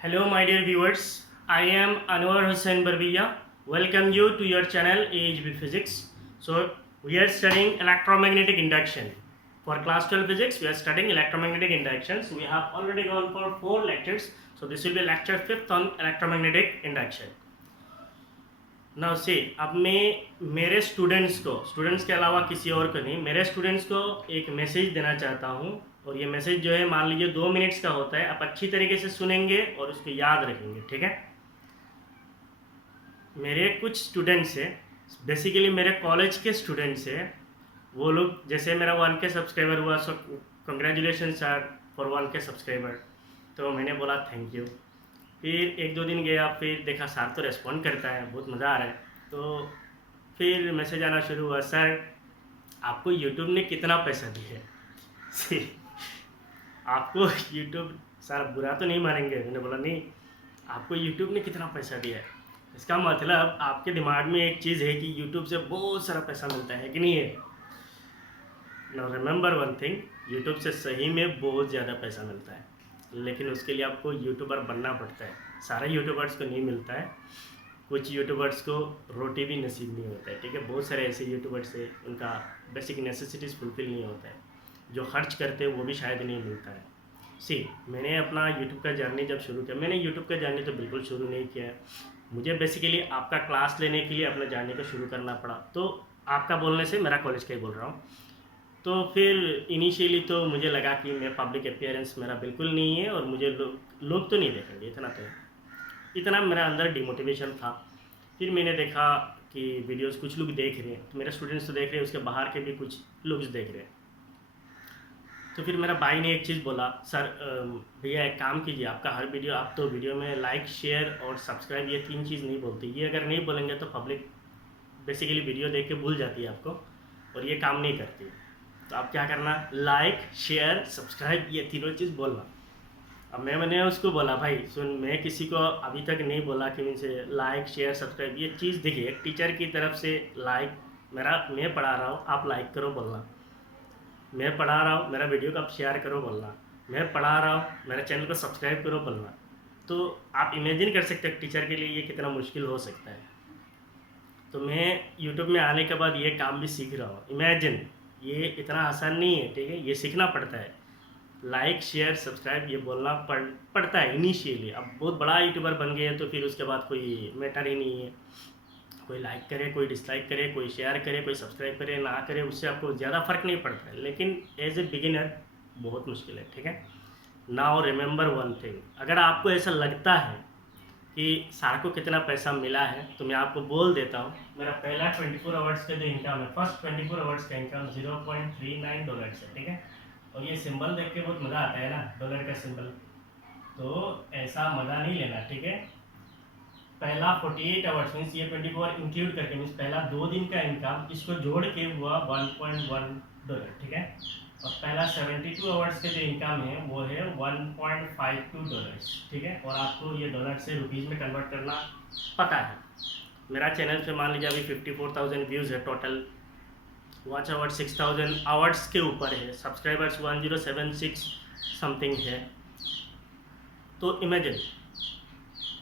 Hello, my dear viewers. I am Anwar Hussain Barbiya. Welcome you to your channel AHB Physics. So, we are studying electromagnetic induction. For class 12 physics, we are studying electromagnetic induction. So, we have already gone for 4 lectures. So, this will be lecture 5th on electromagnetic induction. Now see अब मैं मेरे students के अलावा किसी और को नहीं, मेरे स्टूडेंट्स को एक मैसेज देना चाहता हूँ। और ये मैसेज जो है मान लीजिए 2 मिनट्स का होता है। आप अच्छी तरीके से सुनेंगे और उसको याद रखेंगे, ठीक है। मेरे कुछ स्टूडेंट्स हैं, बेसिकली मेरे कॉलेज के स्टूडेंट्स हैं। वो लोग जैसे मेरा 1K सब्सक्राइबर हुआ, so congratulation sir for 1K subscriber. तो मैंने बोला थैंक यू। फिर 1-2 दिन गया, फिर देखा सर तो रेस्पॉन्ड करता है, बहुत मज़ा आ रहा है। तो फिर मैसेज आना शुरू हुआ, सर आपको यूट्यूब ने कितना पैसा दिया है। आपको यूट्यूब, सर बुरा तो नहीं मानेंगे। मैंने बोला नहीं, आपको यूट्यूब ने कितना पैसा दिया है। इसका मतलब आपके दिमाग में एक चीज़ है कि यूट्यूब से बहुत सारा पैसा मिलता है कि नहीं है। Now remember one thing, YouTube से सही में बहुत ज़्यादा पैसा मिलता है, लेकिन उसके लिए आपको यूट्यूबर बनना पड़ता है। सारे यूट्यूबर्स को नहीं मिलता है, कुछ यूट्यूबर्स को रोटी भी नसीब नहीं होता है, ठीक है। बहुत सारे ऐसे यूट्यूबर्स हैं उनका बेसिक नेसेसिटीज़ फुलफिल नहीं होता है, जो खर्च करते हैं वो भी शायद नहीं मिलता है। मैंने अपना यूट्यूब का जर्नी जब शुरू किया, मैंने यूट्यूब का जर्नी तो बिल्कुल शुरू नहीं किया। मुझे बेसिकली आपका क्लास लेने के लिए अपना जर्नी को शुरू करना पड़ा। तो आपका बोलने से मेरा कॉलेज का ही बोल रहा हूँ। तो फिर इनिशियली तो मुझे लगा कि मैं पब्लिक अपीयरेंस मेरा बिल्कुल नहीं है और मुझे लोग तो नहीं देखेंगे, इतना तो है। इतना मेरा अंदर डिमोटिवेशन था। फिर मैंने देखा कि वीडियोस कुछ लोग देख रहे हैं, तो मेरे स्टूडेंट्स तो देख रहे हैं, उसके बाहर के भी कुछ लोग देख रहे हैं। तो फिर मेरा भाई ने एक चीज़ बोला, सर भैया एक काम कीजिए, आपका हर वीडियो, आप तो वीडियो में लाइक शेयर और सब्सक्राइब ये 3 चीज़ नहीं बोलते। ये अगर नहीं बोलेंगे तो पब्लिक बेसिकली वीडियो देख के भूल जाती है आपको, और ये काम नहीं करती है। तो आप क्या करना, लाइक शेयर सब्सक्राइब ये तीनों चीज़ बोलना। अब मैंने उसको बोला, भाई सुन, मैं किसी को अभी तक नहीं बोला कि मुझे लाइक शेयर सब्सक्राइब ये चीज़ देखिए, एक टीचर की तरफ से लाइक, मैं पढ़ा रहा हूँ आप लाइक करो बोलना, मैं पढ़ा रहा हूँ मेरा वीडियो को आप शेयर करो बोलना, मैं पढ़ा रहा हूँ मेरे चैनल को सब्सक्राइब करो बोलना। तो आप इमेजिन कर सकते हैं टीचर के लिए ये कितना मुश्किल हो सकता है। तो मैं यूट्यूब में आने के बाद ये काम भी सीख रहा हूँ। इमेजिन, ये इतना आसान नहीं है, ठीक है, ये सीखना पड़ता है। लाइक शेयर सब्सक्राइब ये बोलना पड़ता है इनिशियली। अब बहुत बड़ा यूट्यूबर बन गए तो फिर उसके बाद कोई मैटर ही नहीं है, कोई लाइक करे कोई डिसलाइक करे, कोई शेयर करे कोई सब्सक्राइब करे ना करे, उससे आपको ज़्यादा फ़र्क नहीं पड़ता है। लेकिन एज ए बिगिनर बहुत मुश्किल है, ठीक है। नाउ रिमेंबर वन थिंग, अगर आपको ऐसा लगता है कि सर को कितना पैसा मिला है, तो मैं आपको बोल देता हूँ, मेरा पहला 24 आवर्स का जो इनकम है, फर्स्ट 24 आवर्स का इनकम $0.39 है, ठीक है। और ये सिंबल देख के बहुत मज़ा आता है ना, डॉलर का सिंबल, तो ऐसा मज़ा नहीं लेना, ठीक है। पहला 48 आवर्स मीन्स ये 24 इंक्लूड करके मीन्स पहला 2 दिन का इनकम इसको जोड़ के हुआ $1.1, ठीक है। और पहला 72 आवर्स के जो इनकम है वो है $1.52, ठीक है। और आपको ये डॉलर से रुपीज़ में कन्वर्ट करना पता है। मेरा चैनल पे मान लीजिए अभी 54,000 व्यूज़ है टोटल, वॉच आवर्स 6,000 आवर्स के ऊपर है, सब्सक्राइबर्स 1076 समथिंग है। तो इमेजिन,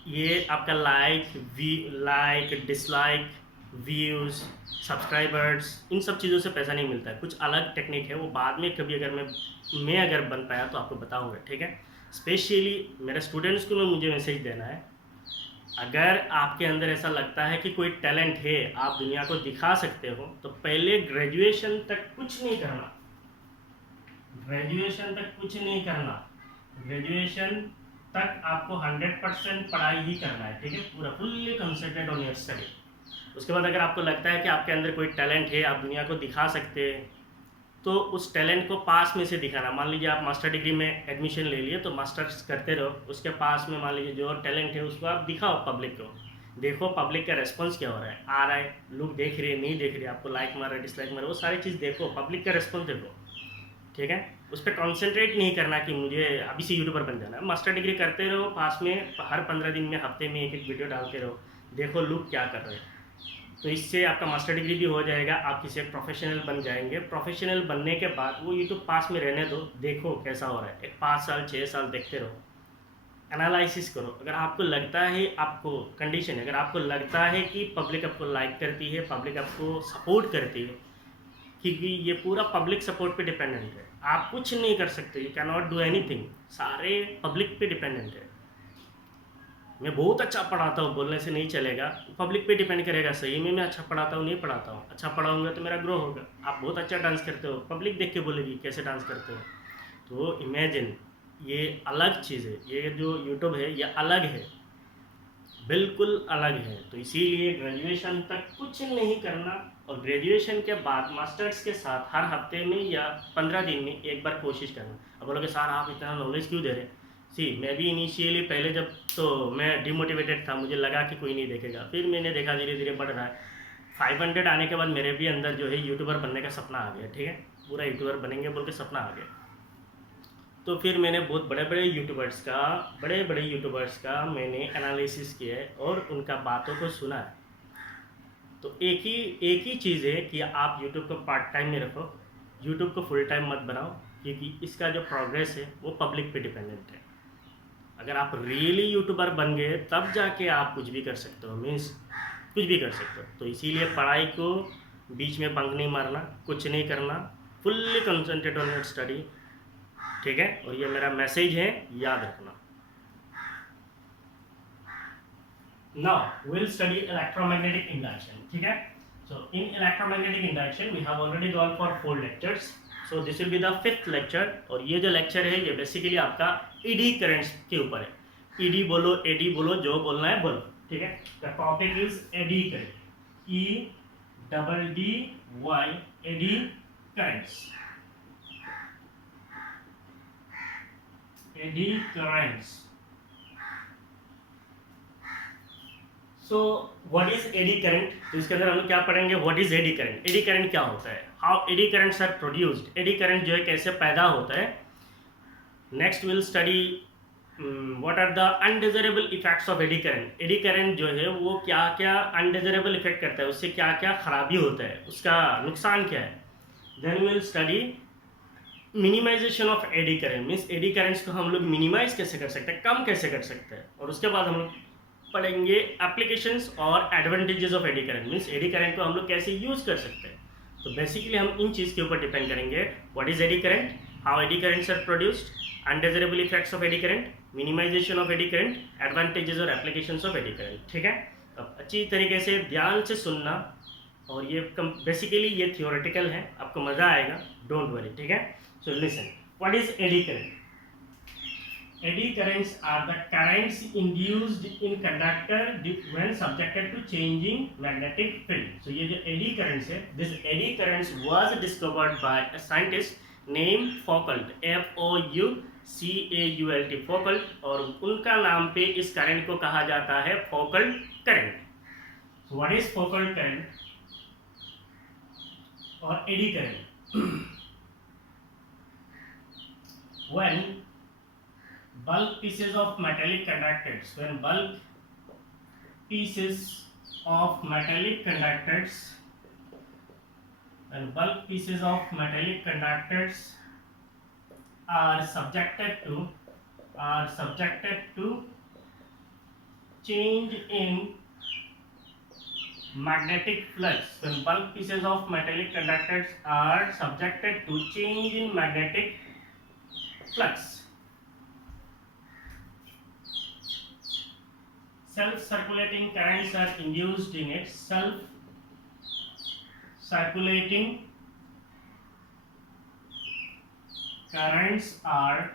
ये आपका like dislike views subscribers in सब चीज़ों से पैसा नहीं मिलता है। कुछ अलग टेक्निक है, वो बाद में कभी अगर मैं अगर बन पाया तो आपको बताऊंगा, ठीक है। स्पेशली मेरे स्टूडेंट्स को मुझे मैसेज देना है, अगर आपके अंदर ऐसा लगता है कि कोई टैलेंट है, आप दुनिया को दिखा सकते हो, तो पहले ग्रेजुएशन तक कुछ नहीं करना, ग्रेजुएशन तक आपको 100% पढ़ाई ही करना है, ठीक है, पूरा fully concentrate on your study. उसके बाद अगर आपको लगता है कि आपके अंदर कोई टैलेंट है, आप दुनिया को दिखा सकते हैं, तो उस टैलेंट को पास में से दिखाना। मान लीजिए आप मास्टर डिग्री में एडमिशन ले लिए, तो मास्टर्स करते रहो, उसके पास में मान लीजिए जो टैलेंट है उसको आप दिखाओ पब्लिक को, देखो पब्लिक का रेस्पॉन्स क्या हो रहा है, आ रहा है, लोग देख रहे हैं नहीं देख रहे, आपको लाइक मार रहे डिसलाइक मार रहे, वो सारी चीज़ देखो, पब्लिक का रेस्पॉन्स देखो, ठीक है। उस पर कॉन्सेंट्रेट नहीं करना कि मुझे अभी से यूट्यूबर बन जाना है। मास्टर डिग्री करते रहो, पास में हर 15 दिन में हफ्ते में एक वीडियो डालते रहो, देखो लोग क्या कर रहे हैं। तो इससे आपका मास्टर डिग्री भी हो जाएगा, आप किसी एक प्रोफेशनल बन जाएंगे। प्रोफेशनल बनने के बाद वो यूट्यूब पास में रहने दो, देखो कैसा हो रहा है, एक 5 साल 6 साल देखते रहो, एनालिसिस करो। अगर आपको लगता है, आपको कंडीशन है, अगर आपको लगता है कि पब्लिक आपको लाइक करती है, पब्लिक आपको सपोर्ट करती है, क्योंकि ये पूरा पब्लिक सपोर्ट पे डिपेंडेंट है, आप कुछ नहीं कर सकते, you can not do anything, सारे पब्लिक पे डिपेंडेंट है। मैं बहुत अच्छा पढ़ाता हूँ बोलने से नहीं चलेगा, पब्लिक पे डिपेंड करेगा। सही में मैं अच्छा पढ़ाता हूँ नहीं पढ़ाता हूँ, अच्छा पढ़ाऊँगा तो मेरा ग्रो होगा। आप बहुत अच्छा डांस करते हो, पब्लिक देख के बोलेगी कैसे डांस करते हो। तो इमेजिन, ये अलग चीज़ है, ये जो यूट्यूब है ये अलग है, बिल्कुल अलग है। तो इसीलिए ग्रेजुएशन तक कुछ नहीं करना, और ग्रेजुएशन के बाद मास्टर्स के साथ हर हफ्ते में या 15 दिन में एक बार कोशिश करना। अब बोलोगे सर आप इतना नॉलेज क्यों दे रहे हैं? सी, मैं भी इनिशियली पहले जब तो मैं डिमोटिवेटेड था, मुझे लगा कि कोई नहीं देखेगा, फिर मैंने देखा धीरे धीरे बढ़ रहा है। 500 आने के बाद मेरे भी अंदर जो है यूट्यूबर बनने का सपना आ गया, ठीक है, पूरा यूट्यूबर बनेंगे बोल के सपना आ गया। तो फिर मैंने बहुत बड़े बड़े यूट्यूबर्स का मैंने एनालिसिस किया है और उनका बातों को सुना है। तो एक ही चीज़ है कि आप यूट्यूब को पार्ट टाइम में रखो, यूट्यूब को फुल टाइम मत बनाओ, क्योंकि इसका जो प्रोग्रेस है वो पब्लिक पे डिपेंडेंट है। अगर आप रियली यूट्यूबर बन गए तब जाके आप कुछ भी कर सकते हो, मीन्स कुछ भी कर सकते हो। तो इसीलिए पढ़ाई को बीच में बंक नहीं मारना, कुछ नहीं करना, fully concentrate on your study, ठीक है। और ये मेरा मैसेज है, याद रखना। Now we will study electromagnetic induction, ठीक है। So in electromagnetic induction we have already gone for 4 lectures. So this will be the 5th lecture, और ये जो लेक्चर है ये बेसिकली आपका ईडी करंट्स के ऊपर है। ईडी बोलो, एडी बोलो, जो बोलना है बोलो, ठीक है। The topic is eddy current, EDDY, eddy currents, eddy currents. So what is eddy current? तो इसके अंदर हम लोग क्या पढ़ेंगे, what is eddy current, eddy current क्या होता है, how eddy currents are produced, eddy current जो है कैसे पैदा होता है। Next will study what are the undesirable effects of eddy current, eddy current जो है वो क्या क्या अनडिजायरेबल इफेक्ट करता है, उससे क्या क्या खराबी होता है, उसका नुकसान क्या है। Then will study minimization of eddy current, means eddy currents को हम लोग मिनिमाइज कैसे कर सकते हैं, कम कैसे कर सकते हैं। और उसके बाद हम लोग पढ़ेंगे एप्लीकेशंस और advantages of eddy current, means AD current को हम लोग कैसे यूज कर सकते हैं। तो बेसिकली हम इन चीज़ के ऊपर डिपेंड करेंगे, what is eddy current, how eddy currents are produced, undesirable effects of eddy current, minimization of eddy current, advantages और एप्लीकेशंस ऑफ एडी करंट, ठीक है। अब अच्छी तरीके से ध्यान से सुनना, और ये बेसिकली ये थियोरेटिकल है, आपको मज़ा आएगा, डोंट वरी, ठीक है। So listen, what is eddy current? Eddy currents are the currents induced in conductor when subjected to changing magnetic field. So ये जो eddy currents है, this eddy currents was discovered by a scientist named Foucault, Foucault, Foucault, और उनका नाम पे इस current को कहा जाता है Foucault current. So what is Foucault current or eddy current? When bulk pieces of metallic conductors, when bulk pieces of metallic conductors, when bulk pieces of metallic conductors are subjected to change in magnetic flux, when bulk pieces of metallic conductors are subjected to change in magnetic flux, self-circulating currents are induced in it. Self-circulating currents are,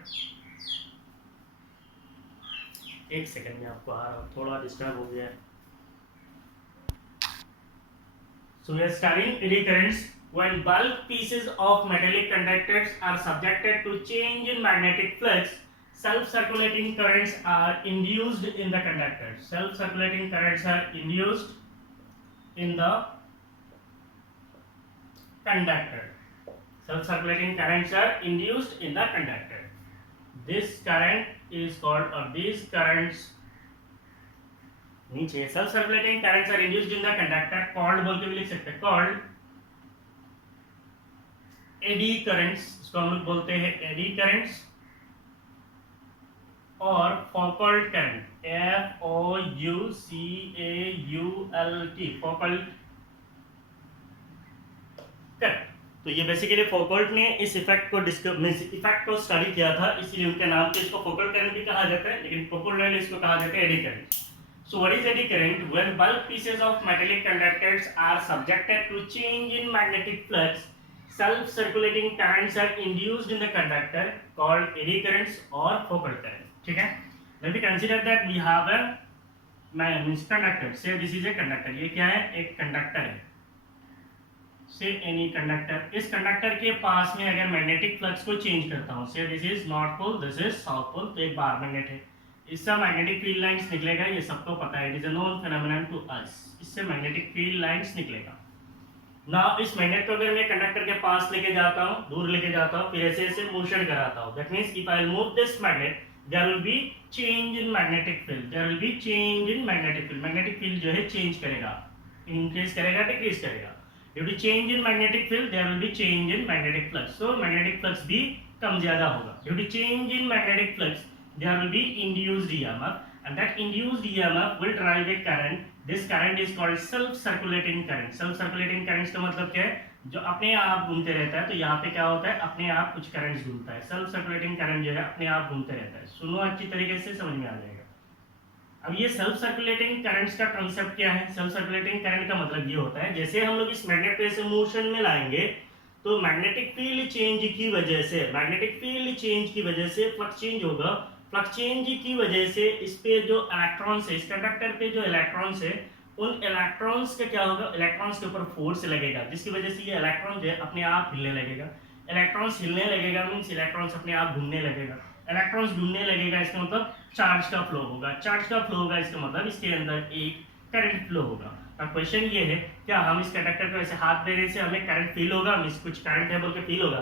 एक second में आपको आ रहा हूँ, थोड़ा disturb हो गया है। So we are studying eddy currents when bulk pieces of metallic conductors are subjected to change in magnetic flux. Self-circulating currents are induced in the conductor. Self-circulating currents are induced in the conductor. Self-circulating currents are induced in the conductor. This current is called, or these currents, नीचे self-circulating currents are induced in the conductor, called बोल के भी लिख सकते हैं, called eddy currents. इसको हम लोग बोलते हैं eddy currents, और फौकल्ट करंट, FOUCAULT, फौकल्ट करंट। तो ये बेसिकली फौकल्ट ने इस इफेक्ट को इफेक्ट को स्टडी किया था, इसीलिए उनके नाम पे इसको फौकल्ट करंट भी कहा जाता है, लेकिन पॉपुलरली इसको कहा जाता है eddy current. So what is eddy current? When bulk pieces of metallic conductors are subjected to change in magnetic flux, self-circulating currents are induced in the conductor called eddy currents or focal current. ठीक है? When we consider that we have a conductor. Say this is a conductor. ये क्या है? एक conductor है. Say any conductor. इस conductor के पास में अगर मैग्नेटिक फ्लक्स को चेंज करता हूँ, say this is north pole, this is south pole, तो एक बार मैग्नेट है. इससे मैग्नेटिक फील्ड लाइंस निकलेगा, ये सबको पता है, it is a known phenomenon to us. इससे मैग्नेटिक फील्ड लाइंस निकलेगा. नाउ इस मैग्नेट को अगर मैं कंडक्टर के पास लेके जाता हूँ, दूर लेके जाता हूँ, फिर ऐसे ऐसे मोशन कराता हूँ, that means if I move this magnet there will be change in magnetic field, there will be change in magnetic field. Magnetic field जो है चेंज करेगा, इंक्रीज करेगा, डिक्रीज करेगा. Due to change in magnetic field there will be change in magnetic flux. So magnetic flux भी कम ज्यादा होगा. Due to change in magnetic flux there will be induced EMF, and that induced EMF will drive a current. This current is called self circulating current. Self circulating currents का मतलब क्या है? जो अपने आप घूमते रहता है. तो यहाँ पे क्या होता है? अपने आप कुछ करंट्स घूमता है. सेल्फ सर्कुलेटिंग करंट जो है अपने आप घूमते रहता है. सुनो अच्छी तरीके से, समझ में आ जाएगा. अब ये सेल्फ सर्कुलेटिंग करंट्स का कांसेप्ट क्या है? सेल्फ सर्कुलेटिंग करंट का मतलब ये होता है, जैसे हम लोग इस मैग्नेट को ऐसे मोशन में लाएंगे तो मैग्नेटिक फील्ड चेंज की वजह से, मैग्नेटिक फील्ड चेंज की वजह से फ्लक्स चेंज होगा. फ्लक्स चेंज की वजह से इस पे जो इलेक्ट्रॉन्स है, इस कंडक्टर पे जो इलेक्ट्रॉन्स है, उन इलेक्ट्रॉन्स का क्या होगा? इलेक्ट्रॉन्स के ऊपर फोर्स लगेगा, जिसकी वजह से ये इलेक्ट्रॉन जो है अपने आप हिलने लगेगा. इलेक्ट्रॉन्स हिलने लगेगा मींस इलेक्ट्रॉन्स अपने आप घूमने लगेगा. इलेक्ट्रॉन्स घूमने लगेगा, इसका मतलब चार्ज का फ्लो होगा. चार्ज का फ्लो होगा, इसका मतलब इसके अंदर एक करंट फ्लो होगा. अब क्वेश्चन ये है, क्या हम इस कंडक्टर को ऐसे हाथ देने से हमें करंट फील होगा? मींस कुछ करंट है बोल के फील होगा?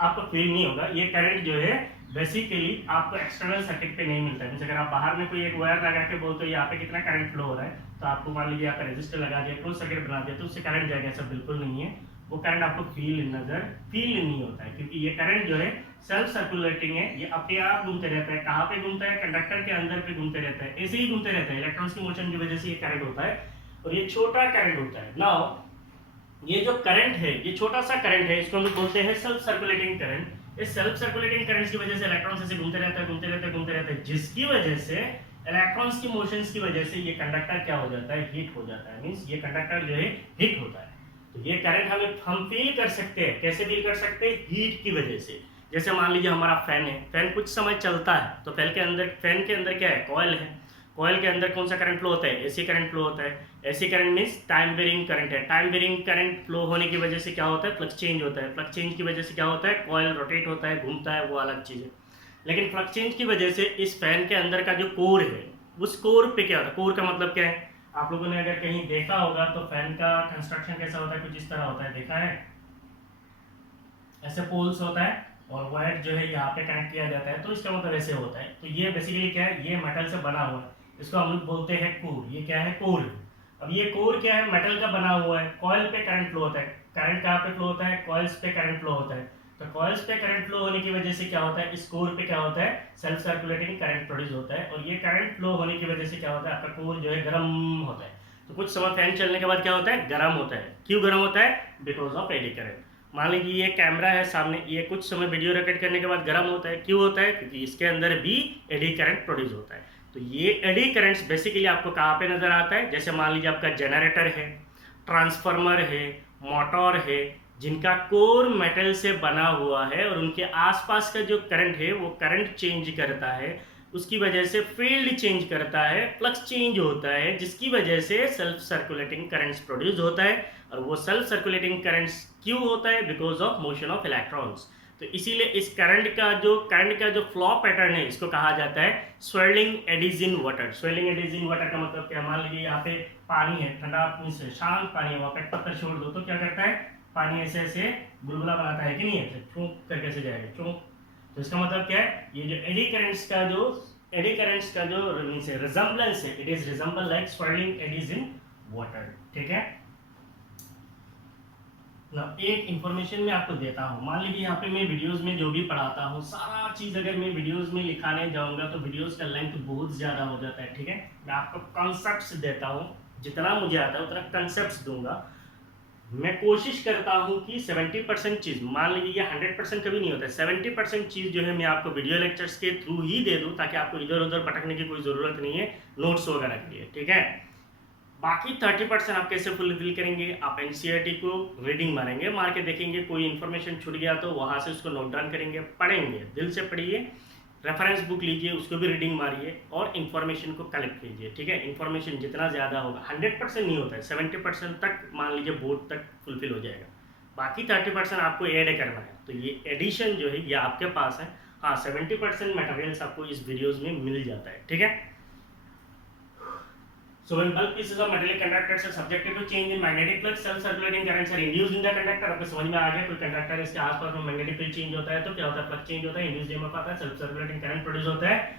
आपको फील नहीं होगा. ये करंट जो है बेसिकली आपको एक्सटर्नल सर्किट पे नहीं मिलता है. अगर आप बाहर में कोई एक वायर लगा के बोलते हो यहाँ पे कितना करंट फ्लो हो रहा है, तो आपको मान लीजिए यहाँ पे रेजिस्टर लगा दिया, क्लोज सर्किट बना दिया, तो उससे करंट जाएगा, ऐसा बिल्कुल नहीं है. वो करंट आपको फील नहीं होता है, क्योंकि ये करंट जो है सेल्फ सर्कुलेटिंग है. ये अपने आप घूमते रहता है. कहाँ पे घूमता है? कंडक्टर के अंदर पे घूमते रहता है. ऐसे ही घूमते रहता है. इलेक्ट्रॉन्स की मोशन की वजह से ये करंट होता है, और ये छोटा करंट होता है. नाउ ये जो करंट है, ये छोटा सा करंट है, इसको हम लोग बोलते हैं सेल्फ सर्कुलेटिंग करंट. इस सेल्फ सर्कुलेटिंग करंट्स की वजह से इलेक्ट्रॉन्स ऐसे घूमते रहता है, जिसकी वजह से इलेक्ट्रॉन्स की मोशंस की वजह से ये कंडक्टर क्या हो जाता है? हीट हो जाता है. मींस ये कंडक्टर जो है हीट होता है. तो ये करंट हम फील कर सकते हैं. कैसे फील कर सकते हैं? हीट की वजह से. जैसे मान लीजिए हमारा फैन है, फैन कुछ समय चलता है, तो फैन के अंदर क्या है? कॉइल है. कॉइल के अंदर कौन सा करंट फ्लो होता है? एसी करंट फ्लो होता है. AC current means time varying current है. टाइम वेरिंग करंट फ्लो होने की वजह से क्या होता है? फ्लक्स चेंज होता है. फ्लक्स चेंज की वजह से क्या होता है? कॉइल रोटेट होता है, घूमता है, वो अलग चीज़ है. लेकिन फ्लक्स चेंज की वजह से इस फैन के अंदर का जो कोर है, उस कोर पे क्या होता है? कोर का मतलब क्या है? आप लोगों ने अगर कहीं देखा होगा तो फैन का कंस्ट्रक्शन कैसा होता है? कुछ इस तरह होता है. देखा है? ऐसे पोल्स होता है और वायर जो है यहाँ पे कनेक्ट किया जाता है, तो इसका मतलब ऐसे होता है. तो ये बेसिकली क्या है? ये मेटल से बना हुआ है. इसको हम लोग बोलते हैं कोर. ये क्या है? कोर. अब ये कोर क्या है? मेटल का बना हुआ है. कॉइल पे करंट फ्लो होता है. करंट कहाँ पे फ्लो होता है? कॉइल्स पे करंट फ्लो होता है. तो कॉइल्स पे करंट फ्लो होने की वजह से क्या होता है? इस कोर पे क्या होता है? सेल्फ सर्कुलेटिंग करंट प्रोड्यूस होता है. और ये करंट फ्लो होने की वजह से क्या होता है? आपका कोर जो है गर्म होता है. तो कुछ समय फैन चलने के बाद क्या होता है? गर्म होता है. क्यों गर्म होता है? Because of eddy current. मान लीजिए ये कैमरा है सामने, ये कुछ समय वीडियो रिकॉर्ड करने के बाद गर्म होता है. क्यों होता है? क्योंकि इसके अंदर भी एडी करंट प्रोड्यूस होता है. तो ये एडी करंट्स बेसिकली आपको कहाँ पे नजर आता है? जैसे मान लीजिए आपका जनरेटर है, ट्रांसफार्मर है, मोटर है, जिनका कोर मेटल से बना हुआ है और उनके आसपास का जो करंट है वो करंट चेंज करता है. उसकी वजह से फील्ड चेंज करता है, फ्लक्स चेंज होता है, जिसकी वजह से सेल्फ सर्कुलेटिंग करंट्स प्रोड्यूस होता है. और वो सेल्फ सर्कुलेटिंग करंट्स क्यों होता है? Because of motion of electrons. तो इसीलिए इस करंट का जो फ्लो पैटर्न है, इसको कहा जाता है swelling eddies in water. Swelling eddies in water का मतलब क्या? मान लीजिए यहाँ पे पानी है, ठंडा से शांत पानी है, वहाँ पे पत्थर छोड़ दो तो क्या करता है? पानी ऐसे ऐसे बुलबुला बनाता है कि नहीं? ऐसे चूक करके ऐसे जाएगा, चूक. तो इसका मतलब क्या है? ये जो एडी करंट्स का जो रिजम्बलेंस है, it is resemble like swelling eddies in water. ठीक है. ना एक इन्फॉर्मेशन मैं आपको देता हूँ। मान लीजिए यहाँ पे मैं वीडियोस में जो भी पढ़ाता हूँ सारा चीज़ अगर मैं वीडियोस में लिखाने जाऊँगा तो वीडियोस का लेंथ बहुत ज़्यादा हो जाता है, ठीक है। मैं आपको कॉन्सेप्ट्स देता हूँ, जितना मुझे आता है उतना कॉन्सेप्ट्स दूंगा। मैं कोशिश करता हूँ कि 70% चीज़, मान लीजिए ये 100% कभी नहीं होता है, 70% चीज़ जो है मैं आपको वीडियो लेक्चर्स के थ्रू ही दे दूँ, ताकि आपको इधर उधर भटकने की कोई ज़रूरत नहीं है नोट्स वगैरह के लिए, ठीक है। बाकी 30% आप कैसे फुलफिल करेंगे, आप एनसीईआरटी को रीडिंग मारेंगे, मार के देखेंगे कोई इन्फॉर्मेशन छूट गया तो वहाँ से उसको नोट डाउन करेंगे, पढ़ेंगे, दिल से पढ़िए, रेफरेंस बुक लीजिए, उसको भी रीडिंग मारिए और इन्फॉर्मेशन को कलेक्ट कीजिए, ठीक है। इन्फॉर्मेशन जितना ज़्यादा होगा, 100% नहीं होता है, 70% तक मान लीजिए बोर्ड तक फुलफिल हो जाएगा, बाकी 30% आपको ऐड करना है। तो ये एडिशन जो है ये आपके पास है। हाँ, 70% मटेरियल्स आपको इस वीडियोज़ में मिल जाता है, ठीक है। So when bulk pieces of metallic conductors are subjected to change in magnetic flux, self-circulating currents are induced in the conductor। आपको समझ में आ गया, कोई कंडक्टर इसके आसपास में मैग्नेटिक फील्ड चेंज होता है तो क्या होता है, फ्लक्स चेंज होता है, इंड्यूस्ड ईएमएफ आता है, सेल्फ सर्कुलेटिंग करंट प्रोड्यूस होता है,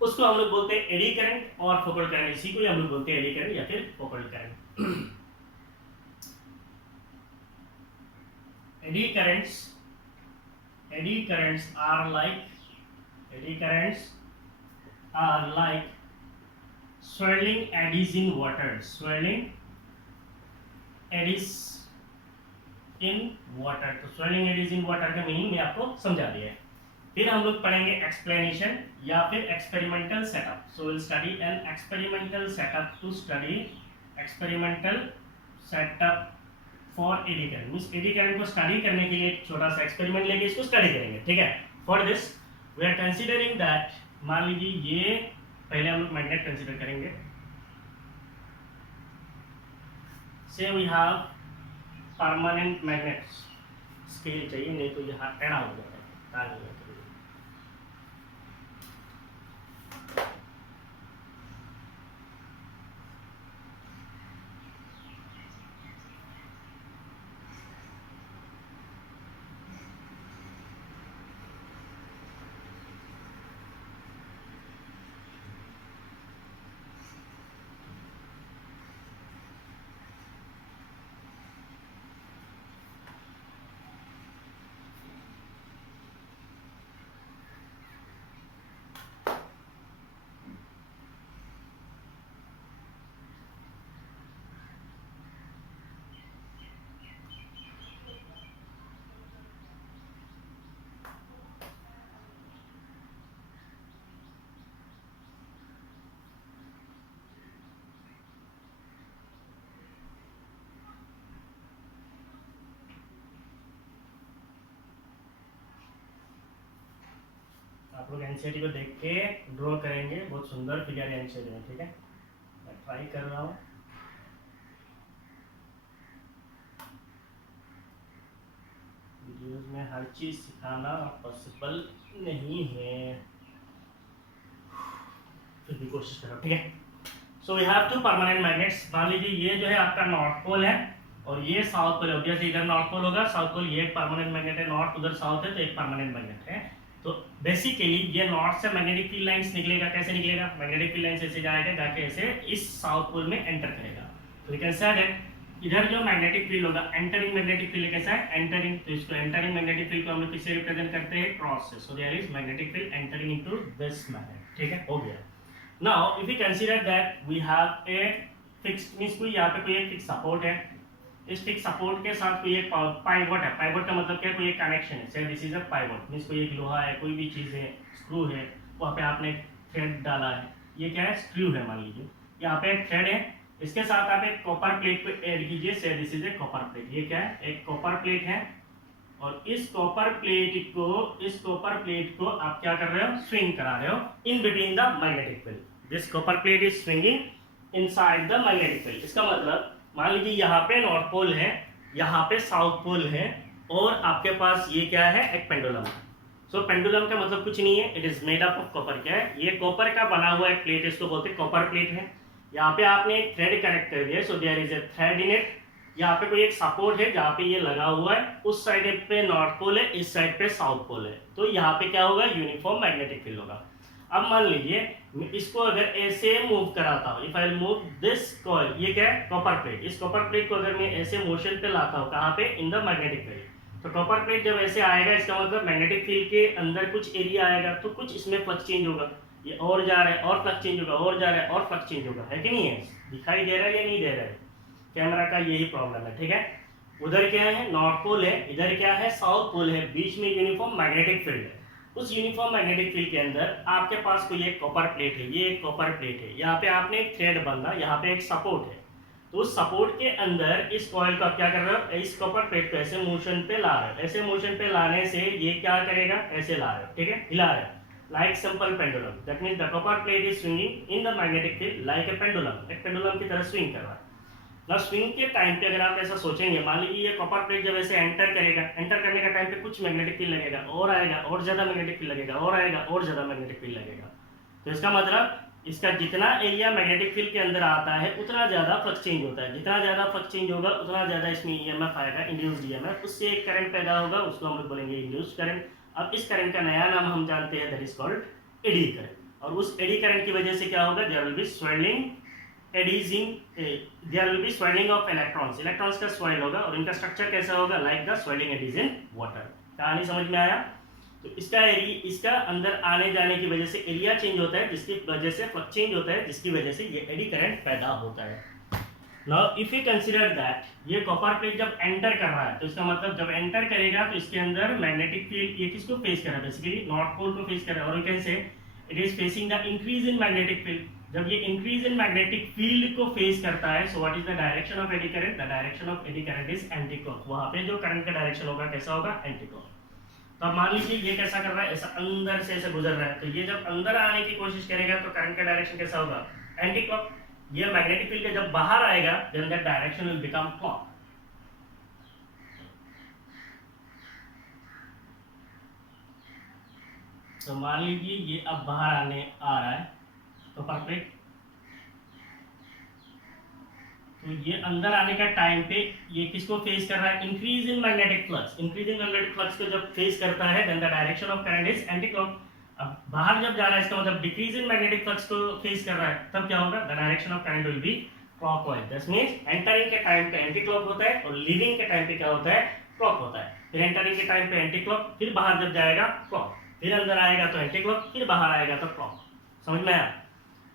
उसको हम लोग बोलते हैं एडी करंट और फोकल करंट। इसी को हम लोग बोलते हैं एडी करंट या फिर focal current. Eddy currents are like swirling eddies in water, तो swirling eddies in water का मीनिंग मैं आपको समझा दिया है। फिर हम लोग पढ़ेंगे एक्सप्लेनेशन या फिर experimental setup. So will study an experimental setup to study experimental setup for eddy current. Means eddy current को स्टडी करने के लिए एक छोटा सा एक्सपेरिमेंट लेके इसको स्टडी करेंगे, ठीक है। For this we are considering that, मान लीजिए ये पहले हम लोग मैग्नेट कंसीडर करेंगे। Say we have permanent magnets, scale चाहिए नहीं तो यहाँ टेढ़ा हो जाता है, तार नहीं होता। आप लोग एनसीईआरटी को देख के ड्रॉ करेंगे, बहुत सुंदर फिगर है एनसीईआरटी में, ठीक है। मैं ट्राई कर रहा हूँ। वीडियोस में हर चीज़ सिखाना पॉसिबल नहीं है, फिर भी कोशिश करो, ठीक है। So we have two permanent magnets. मान लीजिए ये जो है आपका नॉर्थ पोल है और ये साउथ पोल है। ऑब्वियसली इधर नॉर्थ पोल होगा, साउथ पोल, ये एक परमानेंट मैग्नेट है, नॉर्थ उधर साउथ है तो एक परमानेंट मैग्नेट है। तो बेसिकली ये नॉर्थ से मैग्नेटिक फील्ड लाइंस निकलेगा, कैसे निकलेगा, मैग्नेटिक फील्ड लाइन ऐसे जाएगा, जाके ऐसे इस साउथ पोल में एंटर करेगा। तो वी कैन से दैट इधर जो मैग्नेटिक फील्ड होगा, एंटरिंग मैग्नेटिक फील्ड कैसा है, एंटरिंग, तो इसको एंटरिंग मैग्नेटिक फील्ड को हम लोग किससे रिप्रेजेंट करते हैं, क्रॉस से। So there is magnetic field entering into this magnet, ठीक है, हो गया। Now if you consider that we have a fixed, means कोई यहाँ पे कोई एक फिक्स सपोर्ट है, इस फिक्स सपोर्ट के साथ कोई एक पाइवट है। पाइवट का मतलब क्या है, कोई एक कनेक्शन है, से this is a pivot, means कोई एक लोहा है, कोई भी चीज़ है, स्क्रू है, वहाँ पे आपने थ्रेड डाला है, ये क्या है, स्क्रू है मान लीजिए, यहाँ पे एक थ्रेड है, इसके साथ आप एक कॉपर प्लेट को ऐड कीजिए, से this is a copper plate. ये क्या है, एक कॉपर प्लेट है और इस कॉपर प्लेट को आप क्या कर रहे हो, स्विंग करा रहे हो in between the magnetic field. This copper plate is swinging inside the magnetic field. इसका मतलब मान लीजिए यहाँ पे नॉर्थ पोल है, यहाँ पे साउथ पोल है और आपके पास ये क्या है, एक पेंडुलम है। सो पेंडुलम का मतलब कुछ नहीं है, it is made up of copper. क्या है, ये कॉपर का बना हुआ एक प्लेट, इसको बोलते हैं कॉपर प्लेट है। यहाँ पे आपने एक थ्रेड कनेक्ट कर दिया, so there is a thread in it. यहाँ पे कोई एक सपोर्ट है जहाँ पे ये लगा हुआ है, उस साइड पे नॉर्थ पोल है, इस साइड पे साउथ पोल है, तो यहाँ पे क्या होगा, यूनिफॉर्म मैग्नेटिक फील्ड होगा। अब मान लीजिए मैं इसको अगर ऐसे मूव कराता हूँ, if I move this coil, ये क्या है कॉपर प्लेट, इस कॉपर प्लेट को अगर मैं ऐसे मोशन पे लाता हूँ, कहाँ पे, इन द मैग्नेटिक फील्ड, तो कॉपर प्लेट जब ऐसे आएगा इसका मतलब मैग्नेटिक फील्ड के अंदर कुछ एरिया आएगा, तो कुछ इसमें फ्लक्स चेंज होगा, ये और जा रहा है और फ्लक्स चेंज होगा, और जा रहा है और फ्लक्स चेंज होगा, है कि नहीं है, दिखाई दे रहा है या नहीं दे रहा है, कैमरा का यही प्रॉब्लम है, ठीक है। उधर क्या है नॉर्थ पोल है, इधर क्या है साउथ पोल है, बीच में यूनिफॉर्म मैग्नेटिक फील्ड है। उस यूनिफॉर्म मैग्नेटिक फील्ड के अंदर आपके पास कोई एक कॉपर प्लेट है, ये एक कॉपर प्लेट है, यहाँ पे आपने एक थ्रेड बांधा, यहाँ पे एक सपोर्ट है, तो उस सपोर्ट के अंदर इस कॉइल को आप क्या कर रहे हो, इस कॉपर प्लेट को ऐसे मोशन पे ला रहे हो, ऐसे मोशन पे लाने से ये क्या करेगा, ऐसे ला रहे हो, ठीक है, हिला रहे हो, like simple pendulum, that means the copper plate is swinging in the magnetic field like a pendulum, एक पेंडुलम की तरह स्विंग कर रहा है ना। स्विंग के टाइम पे अगर आप ऐसा सोचेंगे, मान लीजिए ये कॉपर प्लेट जब ऐसे एंटर करेगा, एंटर करने का टाइम पे कुछ मैग्नेटिक फील्ड लगेगा, और आएगा और ज्यादा मैग्नेटिक फील्ड लगेगा, और आएगा और ज्यादा मैग्नेटिक फील्ड लगेगा, तो इसका मतलब इसका जितना एरिया मैग्नेटिक फील्ड के अंदर आता है उतना ज्यादा फ्लक्स चेंज होता है, जितना ज्यादा फ्लक्स चेंज होगा उतना ज्यादा इसमें ईएमएफ आएगा, इंड्यूस्ड ईएमएफ, उससे एक करंट पैदा होगा, उसको हम लोग बोलेंगे इंड्यूस्ड करंट। अब इस करंट का नया नाम हम जानते हैं, that is called eddy current, और उस एडी करंट की वजह से क्या होगा, there will be swelling, eddying, there will be swelling of electrons, electrons का स्वेल होगा, और इनका स्ट्रक्चर कैसा होगा, like the swelling eddies in water. कहानी समझ में आया। तो इसका अंदर आने जाने की वजह से एरिया चेंज होता है, जिसकी वजह से फ्लक्स चेंज होता है, जिसकी वजह से ये एडी करंट पैदा होता है। Now if you consider that ये कॉपर प्लेट जब एंटर कर रहा है, तो इसका मतलब जब एंटर करेगा तो इसके अंदर मैग्नेटिक फील्ड ये किसको फेस कर रहा है, बेसिकली नॉर्थ पोल को फेस कर रहा है, और you can say it is facing the increase in magnetic फील्ड। जब ये इंक्रीज इन मैग्नेटिक फील्ड को फेस करता है, सो what is the direction of eddy current, the direction of eddy current is anti clock, वहां पे जो करंट का डायरेक्शन होगा कैसा होगा, एंटी क्लॉक। तो अब मान लीजिए ये कैसा कर रहा है, ऐसा अंदर से ऐसे गुजर रहा है, तो ये जब अंदर आने की कोशिश करेगा तो करंट का डायरेक्शन कैसा होगा, एंटी क्लॉक। ये मैग्नेटिक फील्ड जब बाहर आएगा then that direction will become clock. तो मान लीजिए ये अब बाहर आने आ रहा है, तो परफेक्ट, तो ये अंदर आने का टाइम पे ये किसको फेस कर रहा है, increase in magnetic flux, increase in magnetic flux को जब फेस करता है then the direction of current is anti clock. अब बाहर जब जा रहा है इसका मतलब डिक्रीज इन मैग्नेटिक फ्लक्स को फेस कर रहा है, तब क्या होगा, the direction of current will be clockwise, that means entering के टाइम पे एंटी क्लॉक होता है और लीविंग के टाइम पे क्या होता है, क्लॉक होता है। फिर एंटरिंग के टाइम पे एंटी क्लॉक, फिर बाहर जब जाएगा क्लॉक, फिर अंदर आएगा तो एंटी क्लॉक, फिर बाहर आएगा तो क्लॉक। समझ में आया।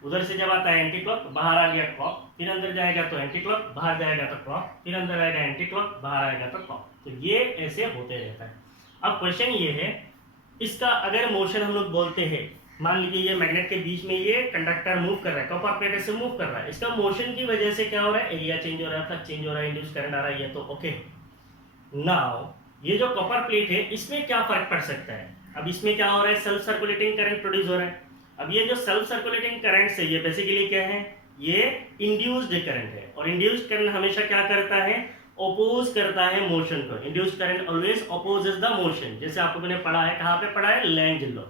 उधर से जब आता है एंटी क्लॉक, बाहर आ गया क्लॉक, फिर अंदर जाएगा तो एंटी क्लॉक, बाहर जाएगा तो क्लॉक, फिर अंदर आएगा एंटी क्लॉक, बाहर आएगा तो क्लॉक। तो ये ऐसे होते रहता है। अब क्वेश्चन ये है, इसका अगर मोशन हम लोग बोलते हैं, मान लीजिए ये मैग्नेट के बीच में ये कंडक्टर मूव कर रहा है, कॉपर प्लेट से मूव कर रहा है, इसका मोशन की वजह से क्या हो रहा है, एरिया चेंज हो रहा है, फ्लक्स चेंज हो रहा है, इंड्यूस करंट आ रहा है, ये तो ओके। नाउ ये जो कॉपर प्लेट है इसमें क्या फर्क पड़ सकता है, अब इसमें क्या हो रहा है, सेल्फ सर्कुलेटिंग करंट प्रोड्यूस हो रहा है। अब ये जो सेल्फ सर्कुलेटिंग करंट है ये बेसिकली क्या है, ये इंड्यूस्ड करंट है, और इंड्यूस्ड करंट हमेशा क्या करता है, अपोज करता है मोशन को। Induced current always opposes the motion, जैसे आप लोगों ने पढ़ा है, कहाँ पे पढ़ा है, Lenz law.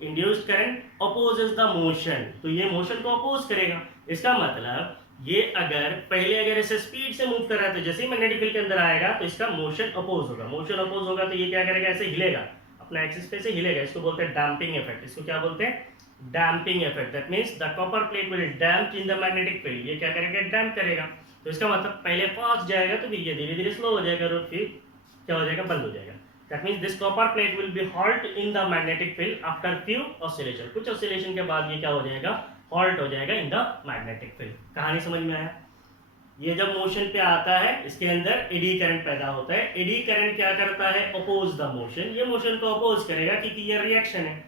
Induced current opposes the motion, तो ये मोशन को अपोज करेगा। इसका मतलब ये अगर पहले अगर ऐसे स्पीड से मूव कर रहा है, तो जैसे ही मैग्नेटिक फील्ड के अंदर आएगा तो इसका मोशन अपोज होगा, मोशन अपोज होगा तो ये क्या करेगा, ऐसे हिलेगा, अपना एक्सिस पे से हिलेगा। इसको बोलते हैं डैम्पिंग इफेक्ट। इसको क्या बोलते हैं, damping effect. That means the copper plate will damp in the magnetic field. ये क्या करेगा, डैम्प करेगा। तो इसका मतलब पहले फास्ट जाएगा तो फिर ये धीरे धीरे स्लो हो जाएगा और फिर क्या हो जाएगा, बंद हो जाएगा। That means this copper plate will be halt in the magnetic field after few oscillation. कुछ ऑसिलेशन के बाद ये क्या हो जाएगा, हॉल्ट हो जाएगा इन द मैग्नेटिक फील्ड। कहानी समझ में आया। ये जब मोशन पे आता है इसके अंदर एडी करंट पैदा होता है। एडी करंट क्या करता है, अपोज द मोशन। ये मोशन को अपोज करेगा क्योंकि ये रिएक्शन है।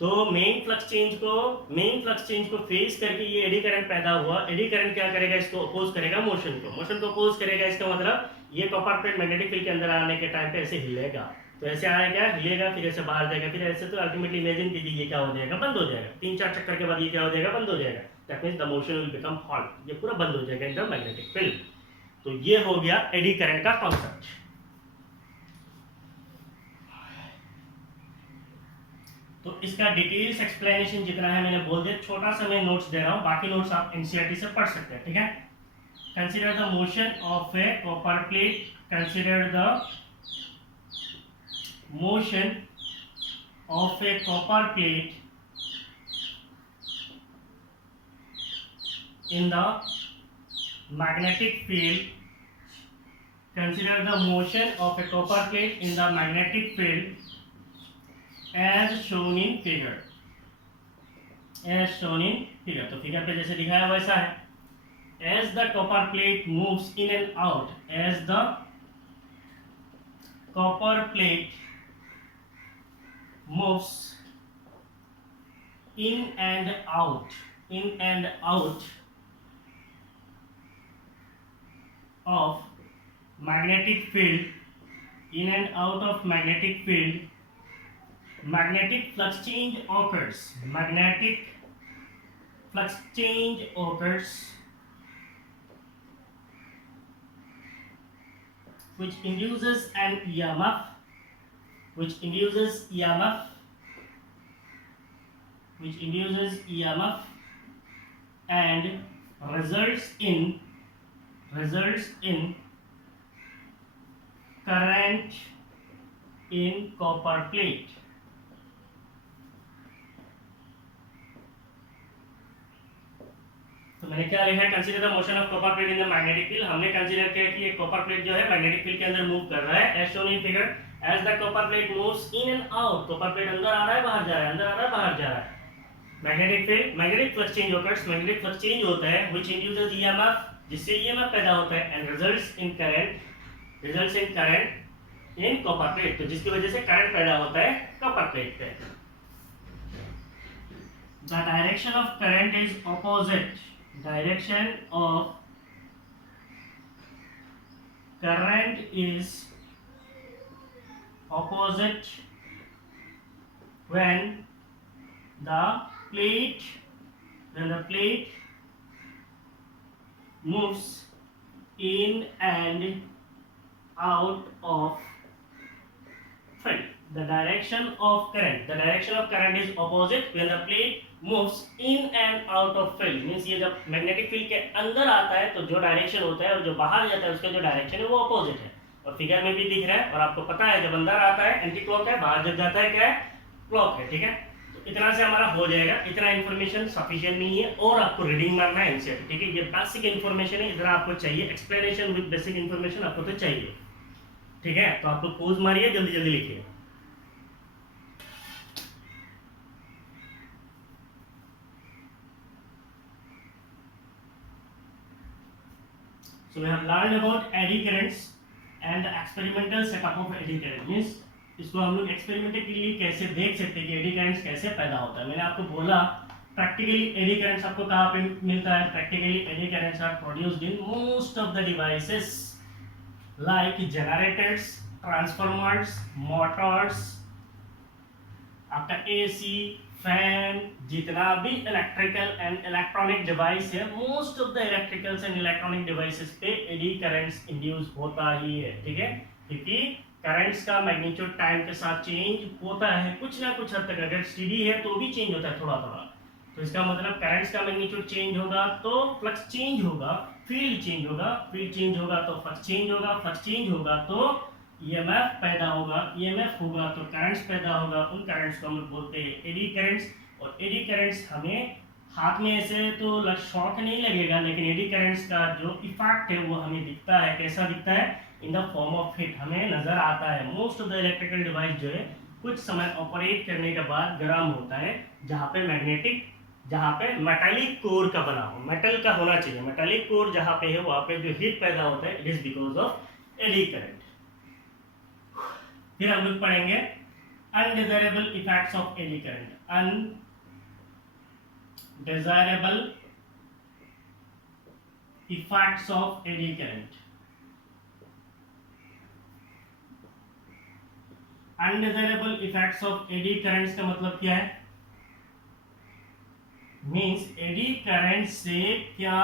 तो मेन फ्लक्स चेंज को फेस करके ये एडी करंट पैदा हुआ। एडी करंट क्या करेगा, इसको अपोज करेगा, मोशन को अपोज करेगा। इसका मतलब ये कॉपर प्लेट मैग्नेटिक फील्ड के अंदर आने के टाइम पे ऐसे हिलेगा, तो ऐसे आएगा, हिलेगा, फिर ऐसे बाहर जाएगा, फिर ऐसे, तो अल्टीमेटली इमेजिन कीजिए ये क्या हो जाएगा, बंद हो जाएगा। 3-4 चक्कर के बाद ये क्या हो जाएगा, बंद हो जाएगा। That means the motion will become halt, ये पूरा बंद हो जाएगा इन द मैग्नेटिक फील्ड। तो ये हो गया एडी करंट का कॉन्सेप्ट। तो इसका डिटेल्स एक्सप्लेनेशन जितना है मैंने बोल दिया, छोटा सा मैं नोट्स दे रहा हूं, बाकी नोट्स आप एनसीईआरटी से पढ़ सकते हैं, ठीक है। Consider the motion of A copper plate, consider the motion of a copper plate in the magnetic field, consider the motion of a copper plate in the magnetic field as shown in figure. As shown in figure, तो figure पे जैसे दिखाया वैसा है. As the copper plate moves in and out, as the copper plate moves in and out of magnetic field, in and out of magnetic field, magnetic flux change occurs. Magnetic flux change occurs, which induces an EMF, and results in current in copper plate. तो मैंने क्या लिखा है, consider the motion of copper plate in the magnetic field. हमने consider किया कि एक copper plate जो है मैग्नेटिक फील्ड के अंदर मूव कर रहा है, as shown in figure. As the copper plate moves in and out, copper plate अंदर आ रहा है बाहर जा रहा है, अंदर आ रहा है बाहर जा रहा है. Magnetic field, magnetic flux change occurs, magnetic flux change होता है, व्हिच इंड्यूसेस ईएमएफ, जिससे ईएमएफ पैदा होता है, and results in current in copper plate, तो जिसकी वजह से करंट पैदा होता है कॉपर प्लेट पे. The direction of current is opposite. Direction of current is opposite when the plate moves in and out of field. The direction of current is opposite when the plate moves in and out of field. Means ये जब magnetic field के अंदर आता है तो जो direction होता है और जो बाहर जाता है उसका जो डायरेक्शन है वो अपोजिट है. और फिगर में भी दिख रहा है, और आपको पता है जब अंदर आता है एंटी क्लॉक है, बाहर जब जाता है क्या है, क्लॉक है. ठीक है, तो इतना से हमारा हो जाएगा. इतना इन्फॉर्मेशन सफिशिएंट नहीं है और आपको रीडिंग मारना है एनसीईआरटी. ठीक है, ये बेसिक इन्फॉर्मेशन है, इतना आपको चाहिए. एक्सप्लेनेशन विद बेसिक इन्फॉर्मेशन आपको तो चाहिए. ठीक है, तो आप लोग पोज मारिए, जल्दी जल्दी लिखिए. So we have learned about eddy currents and the experimental setup of eddy current. Means इसको हम लोग एक्सपेरिमेंटली कैसे देख सकते हैं कि एडी करंट्स कैसे पैदा होता है. मैंने आपको बोला प्रैक्टिकली एडी करंट्स आपको कहाँ पे मिलता है. Practically eddy currents are produced in most of the devices like generators, transformers, motors, आपका एसी, फैन, जितना भी इलेक्ट्रिकल एंड इलेक्ट्रॉनिक डिवाइस है, most of the electricals and electronic devices पे एडी करंट्स इंड्यूस होता ही है. ठीक है, क्योंकि करंट्स का मैग्नीट्यूड टाइम के साथ चेंज होता है कुछ ना कुछ हद तक. अगर स्टेडी है तो भी चेंज होता है थोड़ा थोड़ा. तो इसका मतलब करंट्स का मैग्नीट्यूड चेंज होगा तो फ्लक्स चेंज होगा, फील्ड चेंज होगा, फील्ड चेंज होगा तो फ्लक्स चेंज होगा, फ्लक्स चेंज होगा तो ईएमएफ पैदा होगा, ईएमएफ होगा तो करंट्स पैदा होगा. उन करंट्स को हम लोग बोलते हैं एडी करंट्स. और एडी करंट्स हमें हाथ में ऐसे तो शॉक नहीं लगेगा, लेकिन एडी करंट्स का जो इफेक्ट है वो हमें दिखता है. कैसा दिखता है? In the form of heat हमें नजर आता है. Most of the electrical device जो है कुछ समय ऑपरेट करने के बाद गर्म होता है, जहाँ पे मेटालिक कोर का बना हो, मेटल का होना चाहिए. मेटालिक कोर जहाँ पे है वहाँ पे जो हीट पैदा होता है, it is because of eddy current. फिर हम लोग पढ़ेंगे undesirable effects of eddy current. Undesirable effects of eddy current. Undesirable effects of eddy currents का मतलब क्या है? मींस एडी करंट से क्या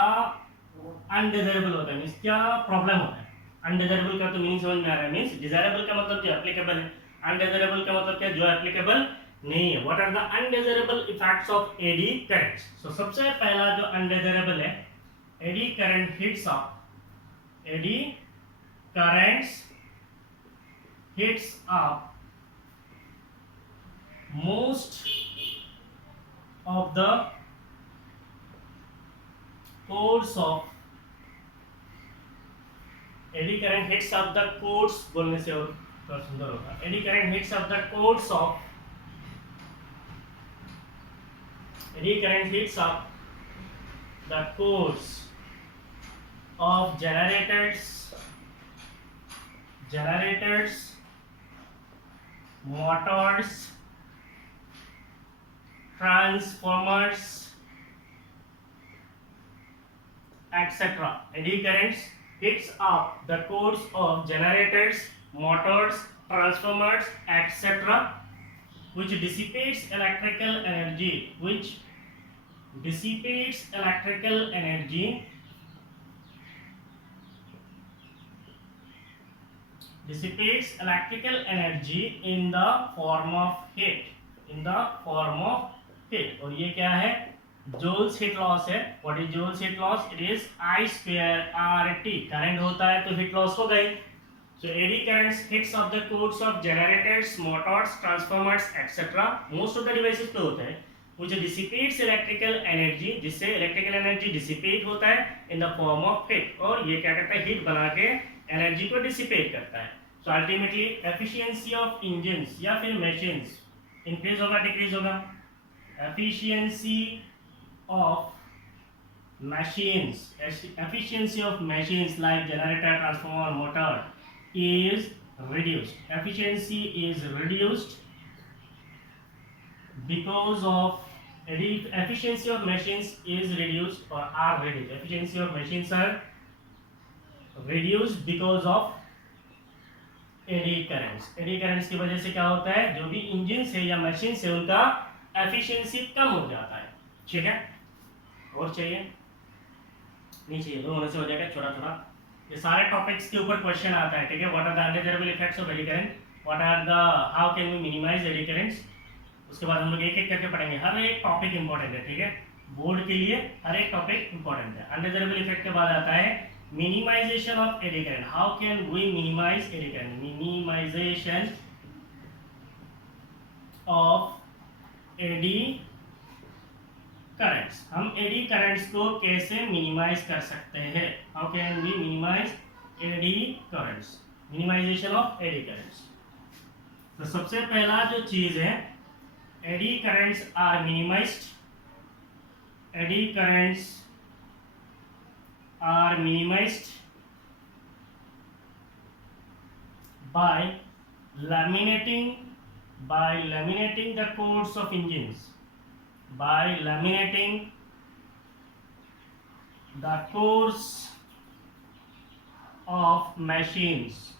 अनडिजायरेबल होता है, मींस क्या प्रॉब्लम होता है. अनडिजायरेबल का तो मीनिंग समझ में आ रहा है. मींस डिजायरेबल का मतलब क्या, एप्लीकेबल है. अनडिजायरेबल का मतलब क्या, जो एप्लीकेबल नहीं है. What are the undesirable effects of eddy currents? So सबसे पहला जो अनडिजायरेबल है, eddy current heats up, eddy currents heats up most of the cores of eddy current heats of the cores, बोलने से और थोड़ा सुंदर होगा, eddy current heats of the cores of, eddy current heats of the cores of generators, motors, transformers, etc. Eddy currents hits up the cores of generators, motors, transformers, etc. which dissipates electrical energy, dissipates electrical energy in the form of heat, और ये क्या है, जोल्स heat loss है. What is जोल्स heat loss? It is I square RT. Current होता है तो heat loss हो गई. So eddy currents hits of the codes of generators, motors, transformers, etc. Most of the devices पे होता है which dissipates electrical energy, जिससे electrical energy dissipate होता है in the form of heat, और ये क्या करता है, हीट बना के एनर्जी को डिसिपेट करता है. So ultimately efficiency of engines या फिर मशीन्स इंक्रीज होगा, डिक्रीज होगा? Efficiency of machines like generator, transformer, motor is reduced. Efficiency is reduced because of efficiency of machines is reduced or are reduced. Efficiency of machines are reduced because of AD currents. Eddy currents की वजह से क्या होता है, जो भी engine से या मशीन से उनका एफिशिएंसी कम हो जाता है. ठीक है, और चाहिए नहीं चाहिए, दो होने से हो जाएगा छोटा छोटा. ये सारे टॉपिक्स के ऊपर क्वेश्चन आता है. ठीक है, what are the undesirable effects of eddy current, what are the, how can we minimize eddy currents. उसके बाद हम लोग एक एक करके पढ़ेंगे. हर एक टॉपिक इंपॉर्टेंट है. ठीक है, बोर्ड के लिए हर एक टॉपिक इंपॉर्टेंट है. अनडिजायरेबल इफेक्ट के बाद आता है minimization of eddy current. How can we minimize eddy current? Minimization of eddy currents. हम eddy currents को कैसे minimize कर सकते हैं? How can we minimize eddy currents? Minimization of eddy currents. तो सबसे पहला जो चीज है, eddy currents are minimized. Eddy currents are minimized by laminating the cores of engines, by laminating the cores of machines.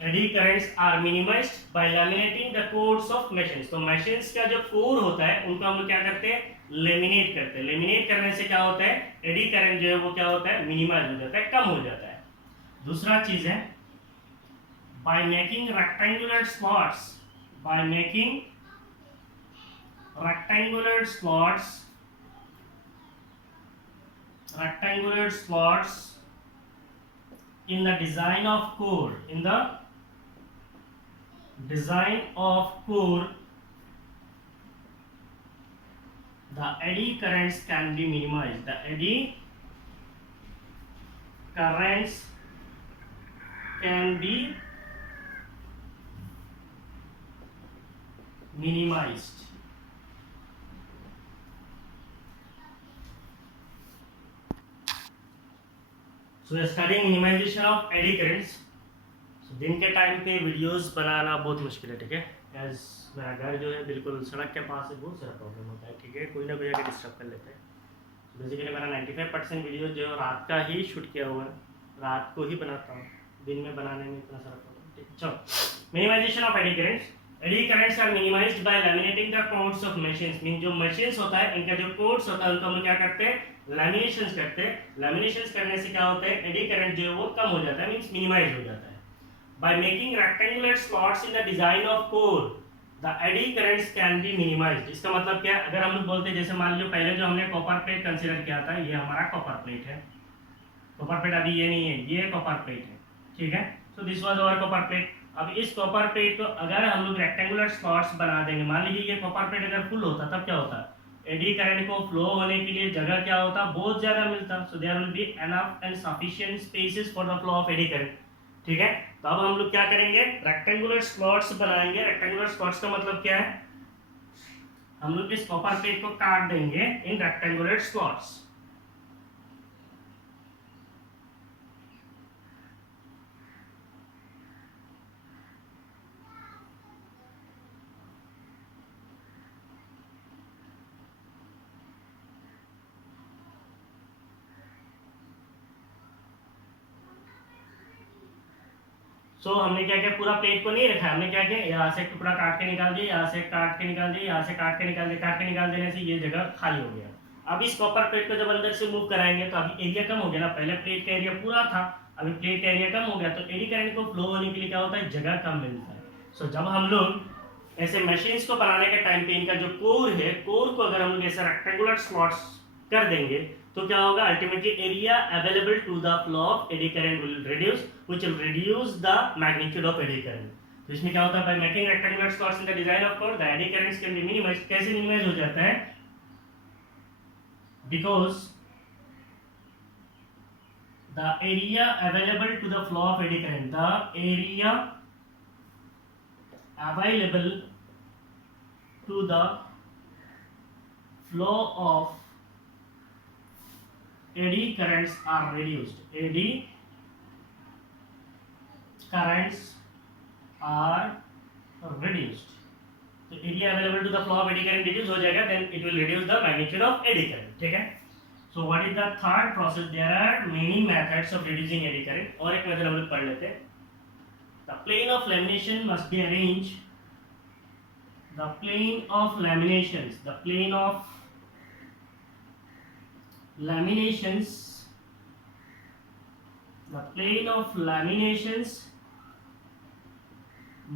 Eddy currents are minimized by laminating the cores of machines. तो machines का जो core होता है उनको हम लोग क्या करते हैं, लेमिनेट करते हैं. लेमिनेट करने से क्या होता है, एडी करंट जो है वो क्या होता है, मिनिमाइज हो जाता है, कम हो जाता है. दूसरा चीज है by making rectangular slots in the design of core, the eddy currents can be minimized. The eddy currents can be minimized. So we are studying minimization of eddy currents. So दिन के टाइम पे videos बनाना बहुत मुश्किल है. ठीक है, as मेरा घर जो है बिल्कुल सड़क के पास है, बहुत सारा प्रॉब्लम होता है. ठीक है, कोई ना कोई आके डिस्टर्ब कर लेते हैं. बेसिकली मेरा 95% वीडियो जो रात का ही शूट किया हुआ है, रात को ही बनाता हूँ, दिन में बनाने में इतना सारा प्रॉब्लम. ठीक है, चलो. Minimization of eddy currents. Eddy currents are minimized by laminating the cores of machines. Mean जो मशीन्स होता है, इनका जो कोड्स होता है उनको हम क्या करते हैं, लैमिनेशंस करते हैं. लैमिनेशंस करने से क्या होता है, एडी करंट जो है वो कम हो जाता है, मींस मिनिमाइज हो जाता है. By making rectangular slots in the design of core, the eddy currents can be minimised. इसका मतलब क्या है, अगर हम लोग बोलते हैं, जैसे मान लो पहले जो हमने कॉपर प्लेट कंसीडर किया था, ये हमारा कॉपर प्लेट है. कॉपर प्लेट अभी ये नहीं है, ये कॉपर प्लेट है. ठीक है, so this was our copper plate. अब इस कॉपर प्लेट को अगर हम लोग रेक्टेंगुलर स्लॉट्स बना देंगे, मान लीजिए ये कॉपर प्लेट अगर फुल होता तब क्या होता, एडी करंट को फ्लो होने के लिए जगह क्या होता, बहुत ज्यादा मिलता, so there will be enough and sufficient spaces for the flow of eddy current. ठीक है, तो अब हम लोग क्या करेंगे, रेक्टेंगुलर स्लॉट्स बनाएंगे। रेक्टेंगुलर स्लॉट्स का मतलब क्या है, हम लोग इस कॉपर प्लेट को काट देंगे इन रेक्टेंगुलर स्लॉट्स। हमने क्या किया, पूरा प्लेट को नहीं रखा, हमने क्या किया, यहाँ से टुकड़ा काट के निकाल दिया, यहाँ से काट के निकाल दिया, यहाँ से काट के निकाल दिया, काट के निकाल देने से ये जगह खाली हो गया। अब इस कॉपर प्लेट को जब अंदर से मूव कराएंगे तो अभी एरिया कम हो गया ना, पहले प्लेट का एरिया पूरा था, अभी प्लेट का एरिया कम हो गया, तो एडी करंट को फ्लो होने के लिए क्या होता है, जगह कम मिलता है। जब हम लोग ऐसे मशीन्स को बनाने के टाइम पे इनका जो कोर है, कोर को अगर हम लोग ऐसा रेक्टेंगुलर स्लॉट्स कर देंगे तो क्या होगा, ultimately area available to the flow of eddy current will reduce, which will reduce the magnitude of eddy current. तो इसमें क्या होता है, by making rectangular slots in the design of core the eddy currents can be minimized. कैसे minimize हो जाता है, because the area available to the flow of eddy current, the area available to the flow of eddy currents are reduced, eddy currents are reduced। तो area available to the flow of eddy current reduce हो जाएगा, then it will reduce the magnitude of eddy current। ठीक है, so what is the third process, there are many methods of reducing eddy current। और एक method हम लोग पढ़ लेते हैं, the plane of lamination must be arranged, the plane of laminations, the plane of laminations, the plane of laminations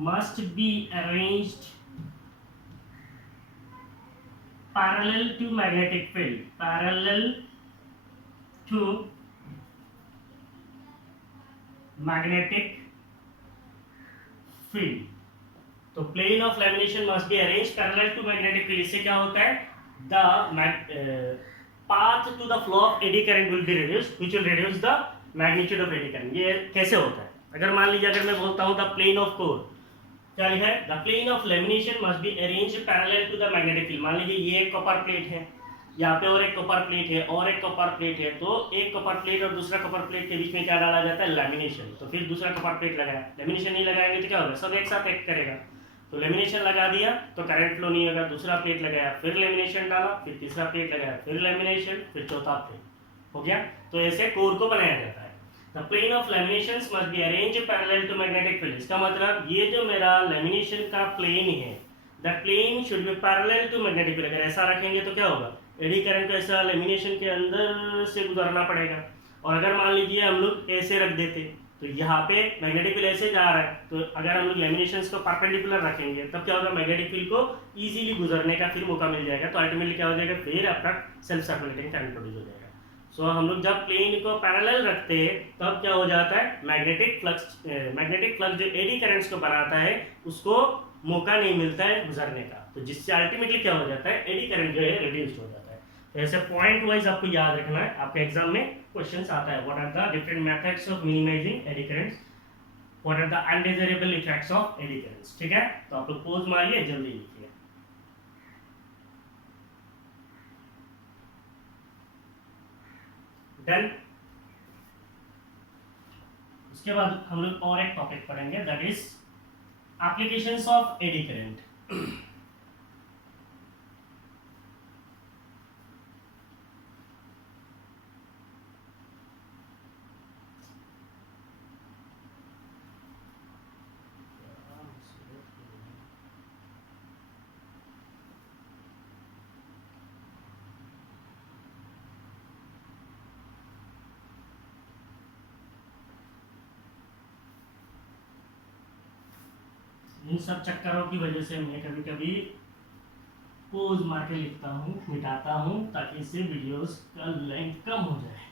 must be arranged parallel to magnetic field, parallel to magnetic field। तो plane of lamination must be arrange parallel to magnetic field. इससे क्या होता है, the path to the flow of eddy current will be reduced, which will reduce the magnitude of eddy current. ये कैसे होता है, अगर मान लीजिए अगर मैं बोलता हूँ द प्लेन ऑफ कोर, क्या लिखा है, the plane of lamination must be arranged parallel to the magnetic field. मान लीजिए ये एक कॉपर प्लेट है, यहाँ पे और एक कॉपर प्लेट है और एक कॉपर प्लेट है, तो एक कॉपर प्लेट और दूसरा कॉपर प्लेट के बीच में क्या डाला जाता है, लैमिनेशन। तो फिर दूसरा कॉपर प्लेट लगाया, लैमिनेशन नहीं लगाएंगे तो क्या होगा, सब एक साथ एक्ट करेगा। तो लेमिनेशन लगा दिया तो करंट फ्लो नहीं होगा, दूसरा प्लेट लगाया, फिर लेमिनेशन डाला, फिर तीसरा प्लेट लगाया, फिर लेमिनेशन, फिर चौथा प्लेट, हो गया। तो ऐसे कोर को बनाया जाता है। The plane of laminations must be arranged parallel to magnetic field. इसका मतलब ये जो मेरा लेमिनेशन का प्लेन है, the plane should be parallel to magnetic field. अगर ऐसा रखेंगे तो क्या होगा, एडी करंट को ऐसा लेमिनेशन के अंदर से गुजरना पड़ेगा। और अगर मान लीजिए हम लोग ऐसे रख देते तो यहाँ पे मैग्नेटिक फील्ड ऐसे जा रहा है, तो अगर हम लोग लेमिनेशंस को परपेंडिकुलर रखेंगे तब क्या होगा, मैग्नेटिक फील्ड को इजीली गुजरने का फिर मौका मिल जाएगा। तो अल्टीमेटली क्या हो जाएगा, फिर आपका सेल्फ सर्कुलेटिंग करंट प्रोड्यूस हो जाएगा। हम लोग जब प्लेन को पैरेलल रखते हैं तब क्या हो जाता है, मैग्नेटिक फ्लक्स जो एडी करंट्स को बनाता है उसको मौका नहीं मिलता है गुजरने का, तो जिससे अल्टीमेटली क्या हो जाता है, एडी करंट जो है रिड्यूस हो जाता है। तो ऐसे पॉइंट वाइज आपको याद रखना है, आपके एग्जाम में क्वेश्चंस आता है, what are the different methods of minimizing eddy currents, what are the undesirable effects of eddy currents. ठीक है, तो आप लोग पोज मारिए, जल्दी लिखिए। डन। उसके बाद हम लोग और एक टॉपिक पढ़ेंगे, that is applications of eddy current. इन सब चक्करों की वजह से मैं कभी कभी पोज मार के लिखता हूँ, मिटाता हूँ, ताकि इससे वीडियोस का लेंथ कम हो जाए।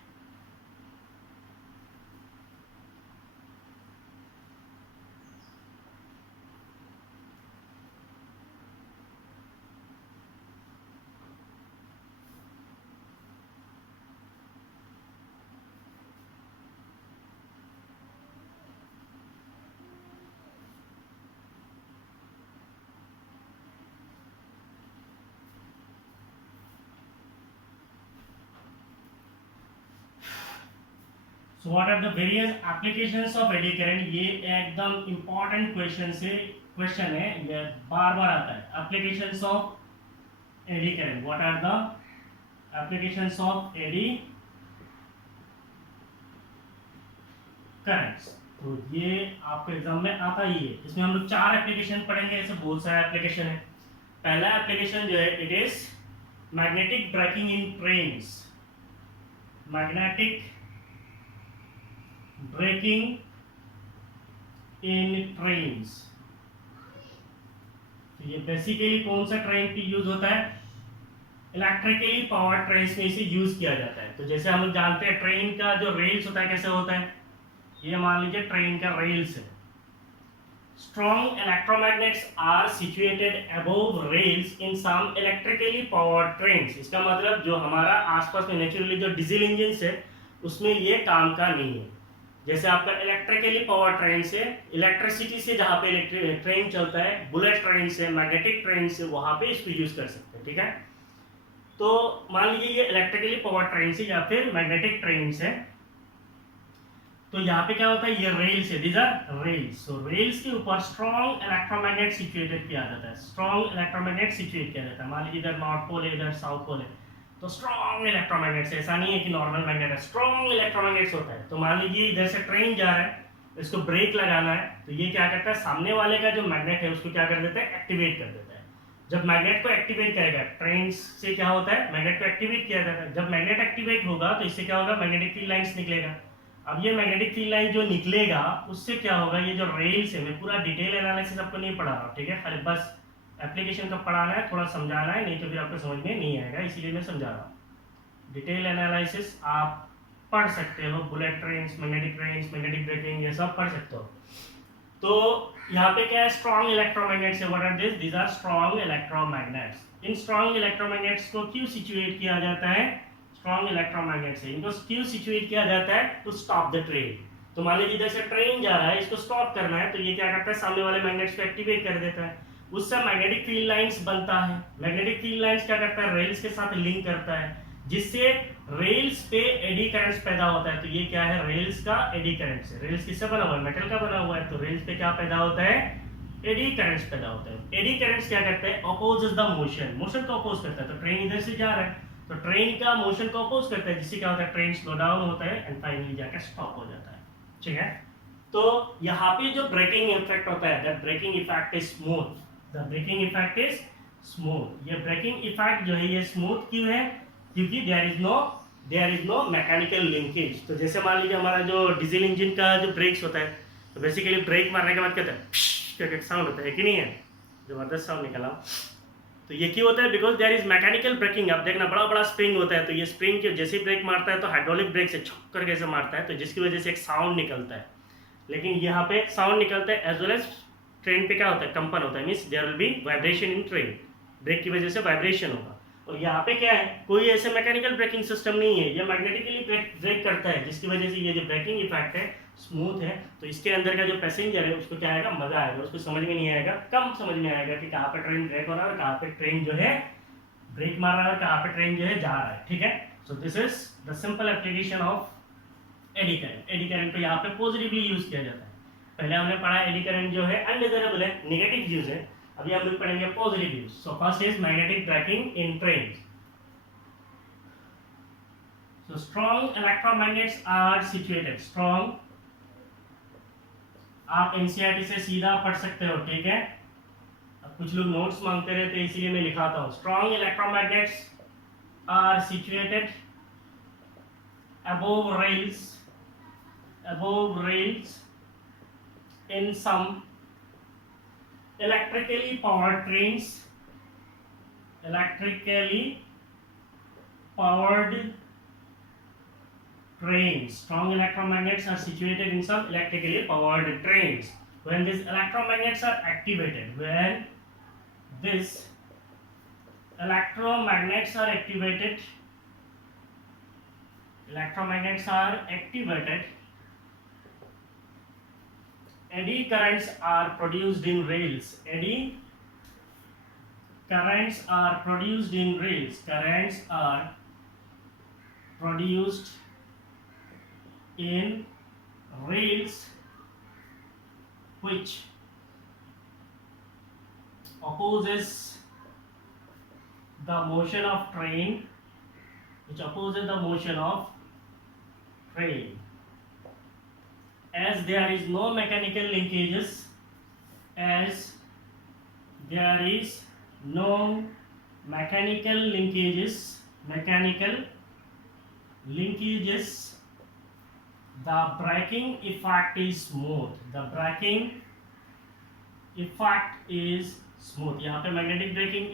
So what are the various applications of eddy current, ये एकदम इंपॉर्टेंट क्वेश्चन है, ये बार बार आता है। Applications of eddy current, what are the applications of eddy currents. तो ये आपके एग्जाम में आता ही है। इसमें हम लोग 4 एप्लीकेशन पढ़ेंगे, ऐसे बहुत सारे एप्लीकेशन है। पहला एप्लीकेशन जो है, it is magnetic braking in trains, magnetic braking in trains. तो ये बेसिकली कौन सा ट्रेन पे यूज होता है? इलेक्ट्रिकली पावर ट्रेन में इसे यूज किया जाता है। तो जैसे हम लोग जानते हैं ट्रेन का जो रेल्स होता है कैसे होता है, ये मान लीजिए ट्रेन का रेल्स है। Strong electromagnets are situated above rails in some electrically powered trains. इसका मतलब जो हमारा आसपास में नेचुरली जो डीजल इंजन है उसमें ये काम का नहीं है। जैसे आपका इलेक्ट्रिकली पावर ट्रेन से, इलेक्ट्रिसिटी से जहाँ पे ट्रेन चलता है, बुलेट ट्रेन से, मैग्नेटिक ट्रेन से, वहां पे इसको यूज कर सकते हैं। ठीक है, तो मान लीजिए ये इलेक्ट्रिकली पावर ट्रेन से या फिर मैग्नेटिक ट्रेन से, तो यहाँ पे क्या होता है, ये रेल्स है, these are rails. So rails के ऊपर स्ट्रॉन्ग इलेक्ट्रोमैग्नेट सिचुएटेड किया जाता है, स्ट्रॉन्ग इलेक्ट्रोमैग्नेट सिचुएट किया जाता है। मान लीजिए इधर नॉर्थ पोल है, इधर साउथ पोल है, तो स्ट्रॉन्ग इलेक्ट्रोमैग्नेट्स, ऐसा नहीं है कि नॉर्मल मैग्नेट है, स्ट्रॉन्ग इलेक्ट्रोमैग्नेट्स होता है। तो मान लीजिए इधर से ट्रेन जा रहा है, इसको ब्रेक लगाना है, तो ये क्या करता है, सामने वाले का जो मैग्नेट है उसको क्या कर देता है, एक्टिवेट कर देता है। जब मैग्नेट को एक्टिवेट करेगा, ट्रेन से क्या होता है, मैग्नेट को एक्टिवेट किया जाता है। जब मैग्नेट एक्टिवेट होगा तो इससे क्या होगा, मैग्नेटिक फील्ड लाइंस निकलेगा। अब ये मैग्नेटिक फील्ड लाइन जो निकलेगा उससे क्या होगा, ये जो रेल्स है, मैं पूरा डिटेल एनालिसिस आपको नहीं पढ़ा रहा हूँ, ठीक है, खाली बस एप्लीकेशन का पढ़ाना है, थोड़ा समझाना है, नहीं तो फिर आपको समझ में नहीं आएगा, इसीलिए मैं समझा रहा हूँ। डिटेल एनालिसिस आप पढ़ सकते हो, बुलेट ट्रेन, मैग्नेटिक ब्रेकिंग, ये सब पढ़ सकते हो। तो यहाँ पे क्या है, स्ट्रॉन्ग इलेक्ट्रोमैग्नेट्स है। What are this? These are strong electromagnets. इन स्ट्रॉन्ग इलेक्ट्रोमैग्नेट्स को क्यों सिचुएट किया जाता है, स्ट्रॉन्ग इलेक्ट्रोमैग्नेट से इनको क्यों सिचुएट किया जाता है, टू स्टॉप द ट्रेन। तो मान लीजिए जैसे ट्रेन जा रहा है, इसको स्टॉप करना है, तो ये क्या करता है, सामने वाले मैग्नेट्स को एक्टिवेट कर देता है, उससे मैग्नेटिक फील्ड लाइंस बनता है। मैग्नेटिक फील्ड लाइंस क्या करता है, रेल्स के साथ लिंक करता है, जिससे रेल्स पे एडी करंट्स पैदा होता है। तो ये क्या है, रेल्स का एडी करंट है। रेल्स किससे बना हुआ है, मेटल का बना हुआ है, तो रेल्स पे क्या पैदा होता है, एडी करंट्स पैदा होता है। एडी करंट्स क्या करते हैं, अपोजेस द मोशन, मोशन को अपोज करता है। तो ट्रेन इधर से जा रहा है, तो ट्रेन का मोशन को अपोज करता है, जिससे क्या होता है, ट्रेन स्लो डाउन होता है एंड फाइनली जाकर स्टॉप हो जाता है। ठीक है, तो यहाँ पे जो ब्रेकिंग इफेक्ट होता है, that braking effect is smooth, the braking effect is smooth. ये ब्रेकिंग इफेक्ट जो है ये स्मूथ क्यों है, क्योंकि there is no mechanical linkage. तो जैसे मान लीजिए हमारा जो डीजल इंजन का जो ब्रेक्स होता है, तो बेसिकली ब्रेक मारने के बाद क्या होता है, साउंड होता है कि नहीं है, जबरदस्त साउंड निकला। तो ये क्यों होता है, because there is mechanical braking. अब देखना, बड़ा बड़ा स्प्रिंग होता है, तो ये स्प्रिंग के जैसे ही ब्रेक मारता है तो हाइड्रोलिक ब्रेक से छक करके से मारता है, तो जिसकी वजह से एक साउंड निकलता है। लेकिन यहाँ पे साउंड निकलता है एज वेल एज ट्रेन पे क्या होता है, कंपन होता है, means there will be vibration in train, brake की वजह से वाइब्रेशन होगा। और यहाँ पे क्या है, कोई ऐसे मैकेनिकल ब्रेकिंग सिस्टम नहीं है, ये मैग्नेटिकली ब्रेक करता है, जिसकी वजह से ये जो ब्रेकिंग इफेक्ट है स्मूथ है। तो इसके अंदर का जो पैसेंजर है उसको क्या आएगा, मजा आएगा, उसको समझ में नहीं आएगा, कम समझ में आएगा कि कहाँ पे ट्रेन ब्रेक हो रहा है और कहाँ पे ट्रेन जो है ब्रेक मार रहा है और कहाँ पे ट्रेन जो है जा रहा है। ठीक है, so this is the simple application of eddy current. Eddy current को यहाँ पे पॉजिटिवली यूज किया जाता है। पहले हमने पढ़ा एडी करंट जो है अनडिजायरेबल है, नेगेटिव यूज है, अभी हम लोग पढ़ेंगे positive use. So first is magnetic braking in train. So strong electromagnets are situated. Strong, आप एनसीईआरटी से सीधा पढ़ सकते हो, ठीक है। अब कुछ लोग नोट्स मांगते रहते हैं, इसीलिए मैं लिखाता हूँ। Strong electromagnets are situated above rails in some electrically powered trains. Electrically powered trains. Strong electromagnets are situated in some electrically powered trains. When these electromagnets are activated, eddy currents are produced in rails. Eddy currents are produced in rails. Currents are produced in rails which opposes the motion of train, as there is no mechanical linkages, as there is no mechanical linkages, the braking effect is smooth, यहाँ पे magnetic breaking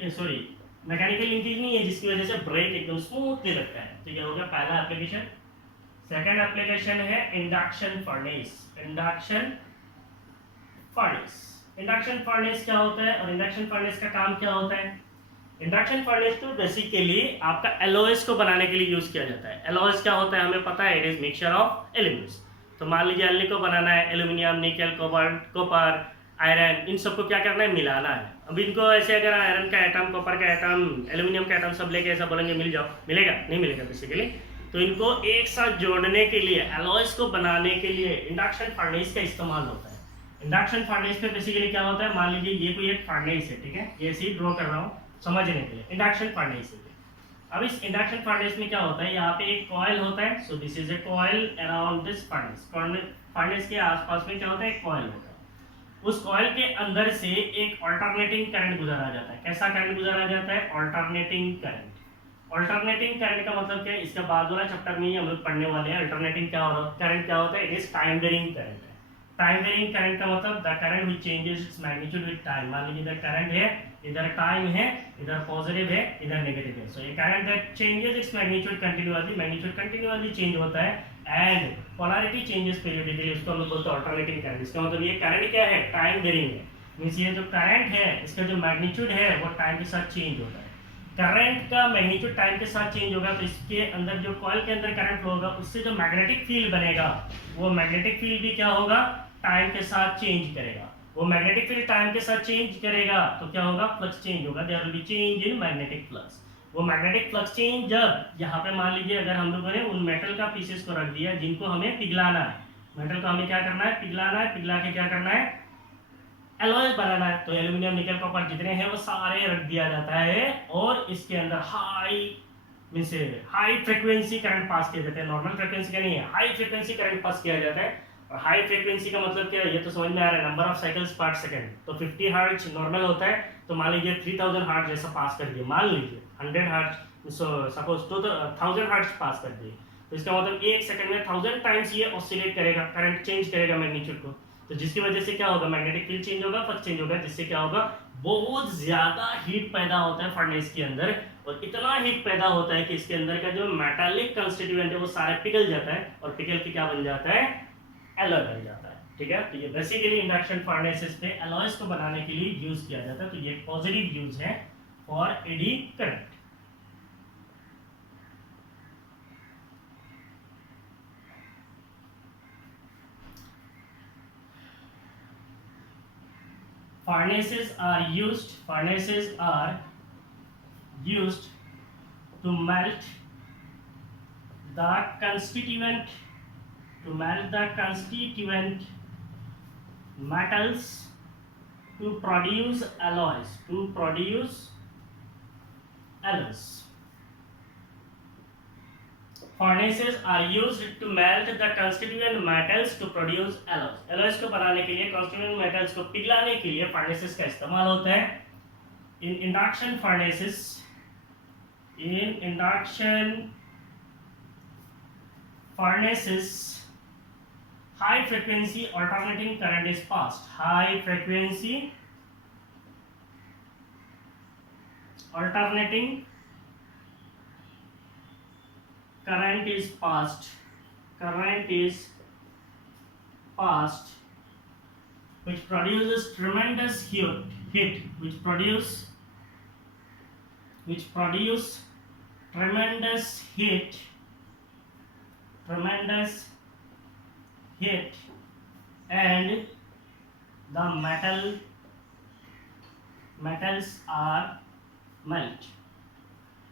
mechanical linkage नहीं है जिसकी वजह से break एकदम smoothly लगता है। तो ये हो गया पहला एप्लीकेशन। सेकंड एप्लीकेशन है इंडक्शन फर्नेस क्या होता है और इंडक्शन फर्नेस का काम क्या होता है? इंडक्शन फर्नेस तो बेसिकली आपका एलओएस को बनाने के लिए यूज किया जाता है। एलओएस क्या होता है हमें पता है, it is mixture of elements. तो मान लीजिए एलनी को बनाना है, एल्यूमिनियम, निकल, कॉपर, आयरन, इन सबको क्या करना है, मिलाना है। अब इनको ऐसे अगर आयरन का एटम, कॉपर का एटम, एल्यूमिनियम का एटम सब लेके ऐसा बोलेंगे मिल जाओ, मिलेगा? नहीं मिलेगा बेसिकली। तो इनको एक साथ जोड़ने के लिए, एलॉयस को बनाने के लिए इंडक्शन फर्नेस का इस्तेमाल होता है। इंडक्शन फर्नेस पे बेसिकली क्या होता है, मान लीजिए ये कोई एक फर्नेस है, ठीक है, ये ऐसे ही ड्रॉ कर रहा हूँ समझने के लिए, इंडक्शन फर्नेस है। अब इस इंडक्शन फर्नेस में क्या होता है, यहाँ पे एक कॉइल होता है। So this is a coil around this furnace. Furnace के आसपास में क्या होता है, एक कॉइल होता है। उस कॉइल के अंदर से एक अल्टरनेटिंग करंट गुजारा जाता है। कैसा करंट गुजारा जाता है? Alternating current. अल्टरनेटिंग करंट का मतलब क्या है, इसका बाद वाला चैप्टर में ही हम लोग पढ़ने वाले हैं। अल्टरनेटिंग करंट क्या होता है? It is time varying current. Time varying current का मतलब the current which changes its magnitude with time. मान लीजिए इधर करंट है, इधर टाइम है, इधर पॉजिटिव है, इधर नेगेटिव है। सो ये current that changes its magnitude continuously, magnitude continuously change होता है एंड पोलैरिटी चेंजेस पीरियडिकली, उसको हम लोग बोलते हैं अल्टरनेटिंग करंट। इसका मतलब ये करंट क्या है, टाइम वेरिंग है। मींस ये जो करंट है इसका जो मैग्नीट्यूड है वो टाइम के साथ चेंज होता है। करंट का मैग्नीट्यूड टाइम के साथ चेंज होगा तो इसके अंदर जो कॉइल के अंदर करंट फ्लो होगा उससे जो मैग्नेटिक फील्ड बनेगा वो मैग्नेटिक फील्ड भी क्या होगा, टाइम के साथ चेंज करेगा। वो मैग्नेटिक फील्ड टाइम के साथ चेंज करेगा तो क्या होगा, फ्लक्स चेंज होगा। There will be change in magnetic flux. वो मैग्नेटिक फ्लक्स चेंज जब यहाँ पे मान लीजिए अगर हम लोगों ने उन मेटल का पीसेस को रख दिया जिनको हमें पिघलाना है, मेटल को हमें क्या करना है, पिघलाना है, पिघला के क्या करना है, एलॉयज बनाना है। तो एल्यूमिनियम, निकल, कॉपर जितने हैं वो सारे रख दिया जाता है और इसके अंदर हाई फ्रीक्वेंसी करंट पास किया जाता है। नॉर्मल फ्रीक्वेंसी का नहीं है, हाई फ्रीक्वेंसी करंट पास किया जाता है। और हाई फ्रीक्वेंसी का मतलब क्या है, ये तो समझ में आ रहा है, नंबर ऑफ साइकिल्स पर सेकंड। तो 50 हर्ट्ज नॉर्मल होता है, तो मान लीजिए 3000 हर्ट्ज जैसा पास कर दिए, मान लीजिए 100 हर्ट्ज, सपोज तो 1000 हर्ट्ज पास कर दिए, तो इसका मतलब एक सेकंड में 1000 टाइम्स ये ऑसिलेट करेगा, करंट चेंज करेगा मैग्नीट्यूड को। तो जिसकी वजह से क्या होगा, मैग्नेटिक फील्ड चेंज होगा, फ्लक्स चेंज होगा, जिससे क्या होगा, बहुत ज्यादा हीट पैदा होता है फर्नेस के अंदर। और इतना हीट पैदा होता है कि इसके अंदर का जो मेटालिक कंस्टिट्यूएंट है वो सारे पिघल जाता है और पिघल के क्या बन जाता है, एलॉय बन जाता है। ठीक है, तो ये बेसिकली इंडक्शन फर्नेसेस पे एलॉयज को बनाने के लिए यूज किया जाता है। तो ये पॉजिटिव यूज है for eddy current. Furnaces are used to melt the constituent metals to produce alloys. Furnaces are used to melt the constituent metals to produce alloys. Alloys को बनाने के लिए, constituent metals को पिघलाने के लिए furnaces का इस्तेमाल होता है। In induction furnaces, high frequency alternating current is passed. High frequency alternating current is passed, which produces tremendous heat, which produce tremendous heat and the metals are melt.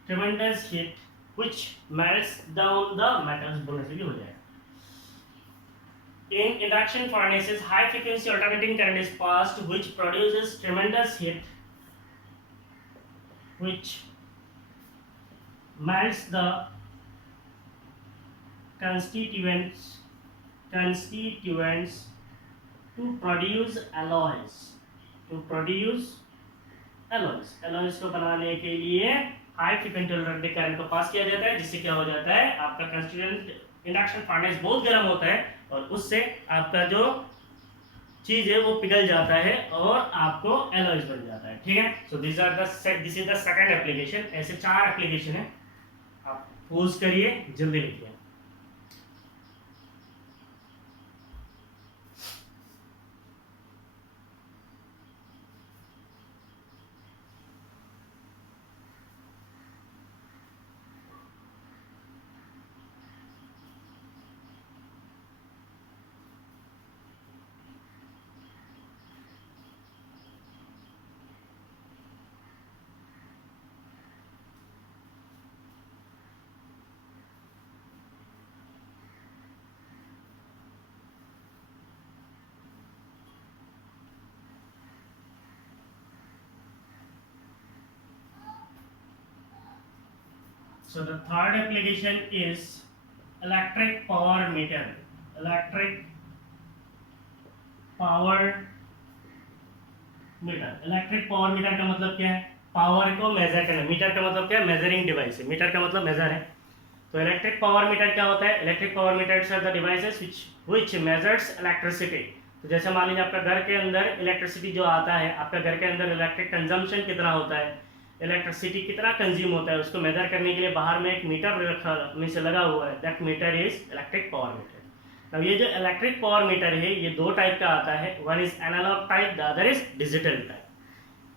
Tremendous heat which melts down the metals, बोलने से भी हो जाएगा। In induction furnaces, high frequency alternating current is passed, which produces tremendous heat, which melts the constituents to produce alloys. alloys को बनाने के लिए high frequency alternating current को पास किया जाता है, जिससे क्या हो जाता है, आपका कंस्टिट्यूएंट इंडक्शन फर्नेस बहुत गर्म होता है और उससे आपका जो चीज है वो पिघल जाता है और आपको एलॉयज बन जाता है। ठीक है, so this is the second application. ऐसे 4 एप्लीकेशन है, आप पोज करिए, जल्दी लिखिए। So the third application is electric power meter. Electric power meter. Electric power meter का मतलब क्या है? पावर को मेजर करना। मीटर का मतलब क्या है? मेजरिंग डिवाइस है। मीटर का मतलब मेजर है। तो इलेक्ट्रिक पावर मीटर क्या होता है? Electric power meters are the devices which measures electricity. तो जैसे मान लीजिए आपका घर के अंदर इलेक्ट्रिसिटी जो आता है, आपका घर के अंदर इलेक्ट्रिक कंजम्पशन कितना होता है, इलेक्ट्रिसिटी कितना कंज्यूम होता है, उसको मेजर करने के लिए बाहर में एक मीटर रखा में से लगा हुआ है, that meter is electric power meter. अब ये जो इलेक्ट्रिक पावर मीटर है ये 2 टाइप का आता है, one is analog type, the other is digital type.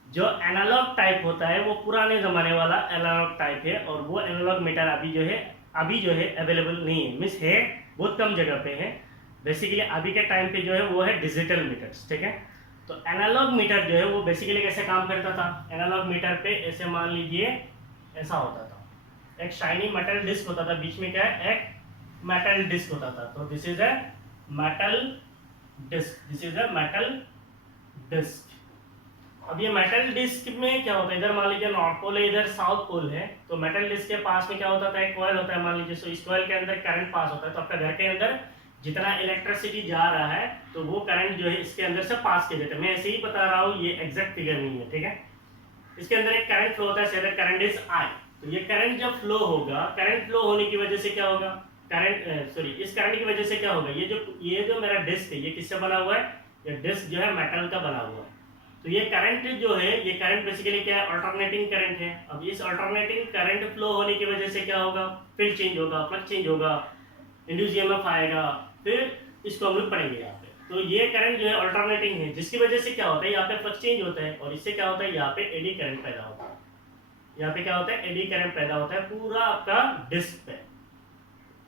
जो एनालॉग टाइप होता है वो पुराने ज़माने वाला एनालॉग टाइप है, और वो एनालॉग मीटर अभी जो है अवेलेबल नहीं है, मीन्स है बहुत कम जगह पे है। बेसिकली अभी के टाइम पे जो है वो है डिजिटल मीटर्स। ठीक है, तो एनालॉग मीटर जो है वो बेसिकली कैसे काम करता था? एनालॉग मीटर पे ऐसे मान लीजिए ऐसा होता था, एक शाइनी मेटल डिस्क होता था, बीच में क्या है, एक मेटल डिस्क होता था। तो this is a metal disc. अब ये मेटल डिस्क में क्या होता है, इधर मान लीजिए नॉर्थ पोल है, इधर साउथ पोल है, तो मेटल डिस्क के पास में क्या होता था, एक कॉइल होता है मान लीजिए। सो इस कॉइल के अंदर करंट पास होता है, तो आपका घर के अंदर जितना इलेक्ट्रिसिटी जा रहा है तो वो करंट जो है इसके अंदर से पास किया जाता है। मैं ऐसे ही बता रहा हूँ, ये एग्जैक्ट फिगर नहीं है। ठीक है, इसके अंदर एक करंट फ्लो होता है, से करंट इज आई। तो ये करंट जब फ्लो होगा, करंट फ्लो होने की वजह से क्या होगा, इस करंट की वजह से क्या होगा, ये जो मेरा डिस्क है ये किससे बना हुआ है, ये डिस्क जो है मेटल का बना हुआ है। तो ये करंट जो है, ये करंट बेसिकली क्या है, अल्टरनेटिंग करंट है। अब इस अल्टरनेटिंग करंट फ्लो होने की वजह से क्या होगा, फील्ड चेंज होगा, फ्लक्स चेंज होगा, इंड्यूस ईएमएफ आएगा, फिर इसको हम लोग पढ़ेंगे यहाँ पे। तो ये करंट जो है अल्टरनेटिंग है, जिसकी वजह से क्या होता है, यहाँ पे फ्लक्स चेंज होता है, और इससे क्या होता है, यहाँ पे एडी करंट पैदा होता है। यहाँ पे क्या होता है, एडी करंट पैदा होता है पूरा आपका डिस्क पे।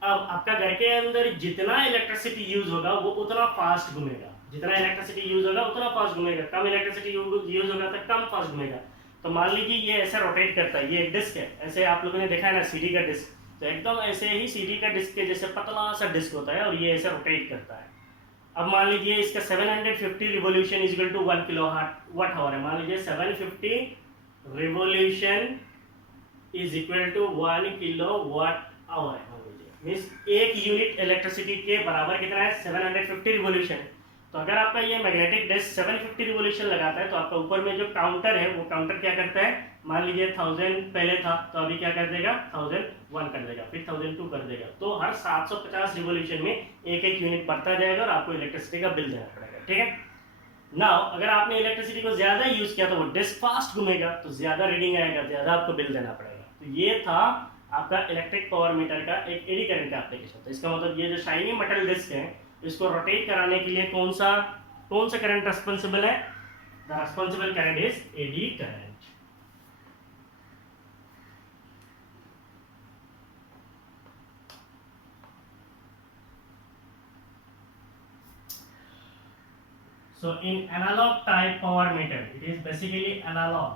अब आपका घर के अंदर जितना इलेक्ट्रिसिटी यूज होगा वो उतना फास्ट घूमेगा, जितना इलेक्ट्रिसिटी यूज होगा उतना फास्ट घूमेगा, कम इलेक्ट्रिसिटी यूज होगा तो कम फास्ट घूमेगा। तो मान लीजिए ये ऐसे रोटेट करता है, ये एक डिस्क है, ऐसे आप लोगों ने देखा है ना सीडी का डिस्क, तो एकदम ऐसे ही सीडी का डिस्क के जैसे पतला सा डिस्क होता है और ये ऐसे रोटेट करता है। अब मान लीजिए इसका 750 revolution is equal to 1 kilo watt hour है। मान लीजिए 750 revolution is equal to 1 kilo watt hour है। मीन्स 1 यूनिट इलेक्ट्रिसिटी के बराबर कितना है, 750 रिवोल्यूशन। तो अगर आपका ये मैग्नेटिक डिस्क 750 रिवोल्यूशन लगाता है तो आपका ऊपर में जो काउंटर है वो काउंटर क्या करता है, मान लीजिए 1000 पहले था तो अभी क्या कर देगा, 1001 कर देगा, फिर 1002 कर देगा। तो हर 750 रिवोल्यूशन में एक यूनिट बढ़ता जाएगा और आपको इलेक्ट्रिसिटी का बिल देना पड़ेगा। ठीक है, नाउ अगर आपने इलेक्ट्रिसिटी को ज्यादा यूज किया तो वो डिस्क फास्ट घूमेगा, तो ज्यादा रीडिंग आएगा, ज्यादा आपको बिल देना पड़ेगा। तो ये था आपका इलेक्ट्रिक पावर मीटर का एक एडी करंट का एप्लीकेशन। तो इसका मतलब ये जो शाइनी मेटल डिस्क है इसको रोटेट कराने के लिए कौन सा करंट रेस्पॉन्सिबल है, the responsible current is eddy current. So in analog type power meter, it is basically analog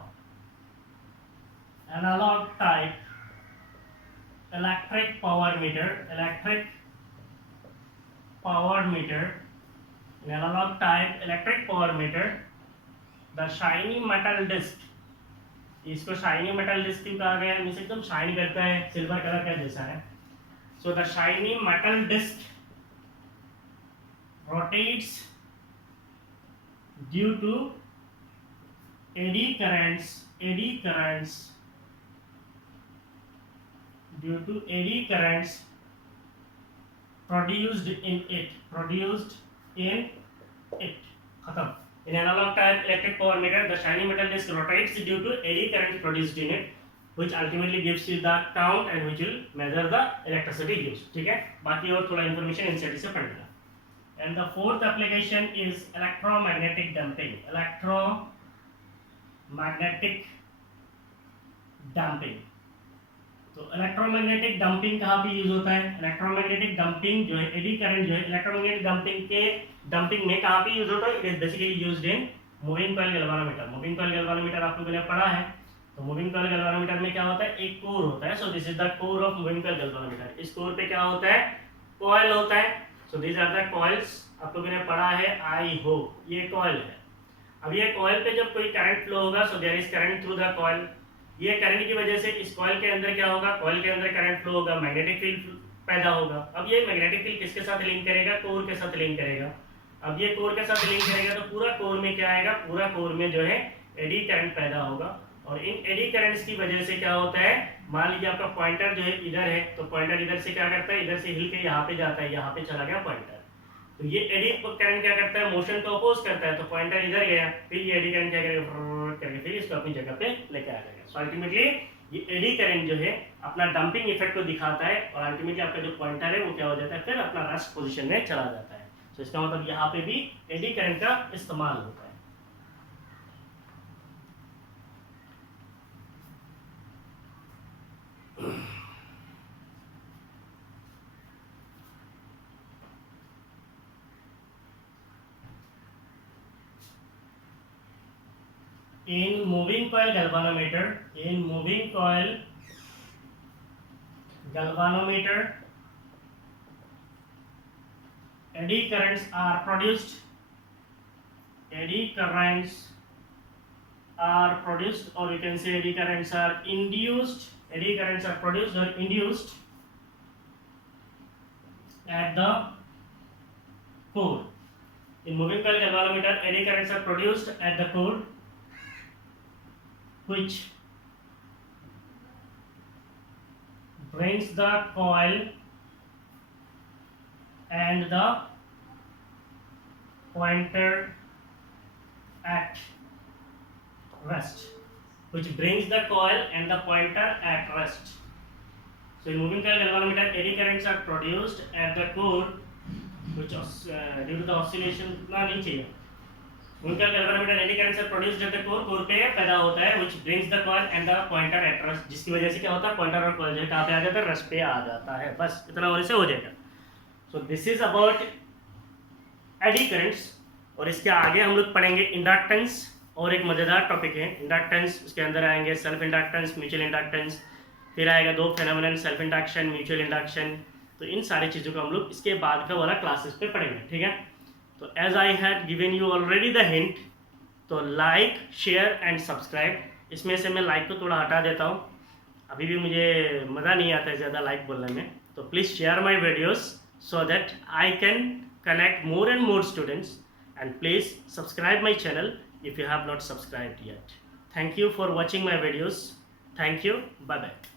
type electric power meter, electric power meter, in analog type electric power meter, the shiny metal disc, इसको shiny metal disc क्यों कहा गया है? Means एकदम shine करता है, silver colour का जैसा है. So the shiny metal disc rotates due to eddy currents produced in it खत्म. In analog type electric power meter, the shiny metal disc rotates due to eddy current produced in it, which ultimately gives you the count and which will measure the electricity used. ठीक है, बाकी और थोड़ा information इंसेट से पढ़ लेना. And the fourth application is electromagnetic damping. तो electromagnetic dumping कहाँ पे यूज होता है? इलेक्ट्रोमैग्नेटिक डंपिंग जो है, एडी करंट जो है, इलेक्ट्रोमैग्नेटिक डंपिंग में कहाँ पे यूज होता है? It is basically used in moving coil galvanometer. Moving coil galvanometer आप लोगों ने पढ़ा है. तो मूविंग कॉइल गैल्वानोमीटर में क्या होता है? एक कोर होता है. So this is the core of moving coil galvanometer. इस कोर पे क्या होता है? कॉइल होता है. So these are the coils. आप लोगों ने पढ़ा है, आई होप. ये कॉइल है. अब ये कॉइल पे जब कोई करंट फ्लो होगा, so there is current through the coil. ये करंट की वजह से इस कॉइल के अंदर क्या होगा? कॉइल के अंदर करंट फ्लो होगा, मैग्नेटिक फील्ड पैदा होगा. अब ये मैग्नेटिक फील्ड किसके साथ लिंक करेगा? कोर के साथ लिंक करेगा. अब ये कोर के साथ लिंक करेगा तो पूरा कोर में क्या आएगा? पूरा कोर में जो है एडी करंट पैदा होगा. और इन एडी करंट्स की वजह से क्या होता है? मान लीजिए आपका पॉइंटर जो है इधर है, तो पॉइंटर इधर से क्या करता है? इधर से हिल के यहाँ पे जाता है, यहाँ पे चला गया पॉइंटर. तो ये एडी करंट क्या करता है? मोशन को अपोज करता है. तो पॉइंटर इधर गया, फिर ये एडी करंट क्या करेगा? करके फिर इसको अपनी जगह पे लेके आ जाएगा. सो अल्टीमेटली ये एडी करंट जो है अपना डंपिंग इफेक्ट को दिखाता है और अल्टीमेटली आपका जो पॉइंटर है वो क्या हो जाता है? फिर अपना रेस्ट पोजीशन में चला जाता है. तो इसका मतलब यहाँ पे भी एडी करंट का इस्तेमाल होता है. In moving coil galvanometer, eddy currents are produced, or we can say eddy currents are induced. Eddy currents are produced or induced at the core. In moving coil galvanometer, eddy currents are produced at the core, which brings the coil and the pointer at rest. So in moving coil galvanometer, eddy currents are produced at the core, which due to the oscillation नहीं चाहिए. moving coil galvanometer, eddy currents are produced at the core. Core पे पैदा होता है, which brings the coil and the pointer at rest, जिसकी वजह से क्या होता है? पॉइंटर और कॉइल जो है कहाँ पे आ जाता है? रेस्ट पे आ जाता है. बस इतना होने से हो जाएगा. सो this is about eddy currents. और इसके आगे हम लोग पढ़ेंगे इंडक्टेंस. और एक मज़ेदार टॉपिक है इंडक्टेंस. उसके अंदर आएंगे सेल्फ इंडक्टेंस, म्यूचुअल इंडक्टेंस. फिर आएगा दो phenomenon, self induction, mutual induction. तो इन सारी चीज़ों को हम लोग इसके बाद का वाला क्लासेस पे पढ़ेंगे. ठीक है. तो as I had given you already the hint, तो लाइक, शेयर एंड सब्सक्राइब. इसमें से मैं लाइक को थोड़ा हटा देता हूँ, अभी भी मुझे मज़ा नहीं आता है ज़्यादा लाइक बोलने में. तो please share my videos so that I can connect more and more students, and please subscribe my channel if you have not subscribed yet. Thank you for watching my videos. Thank you. Bye bye.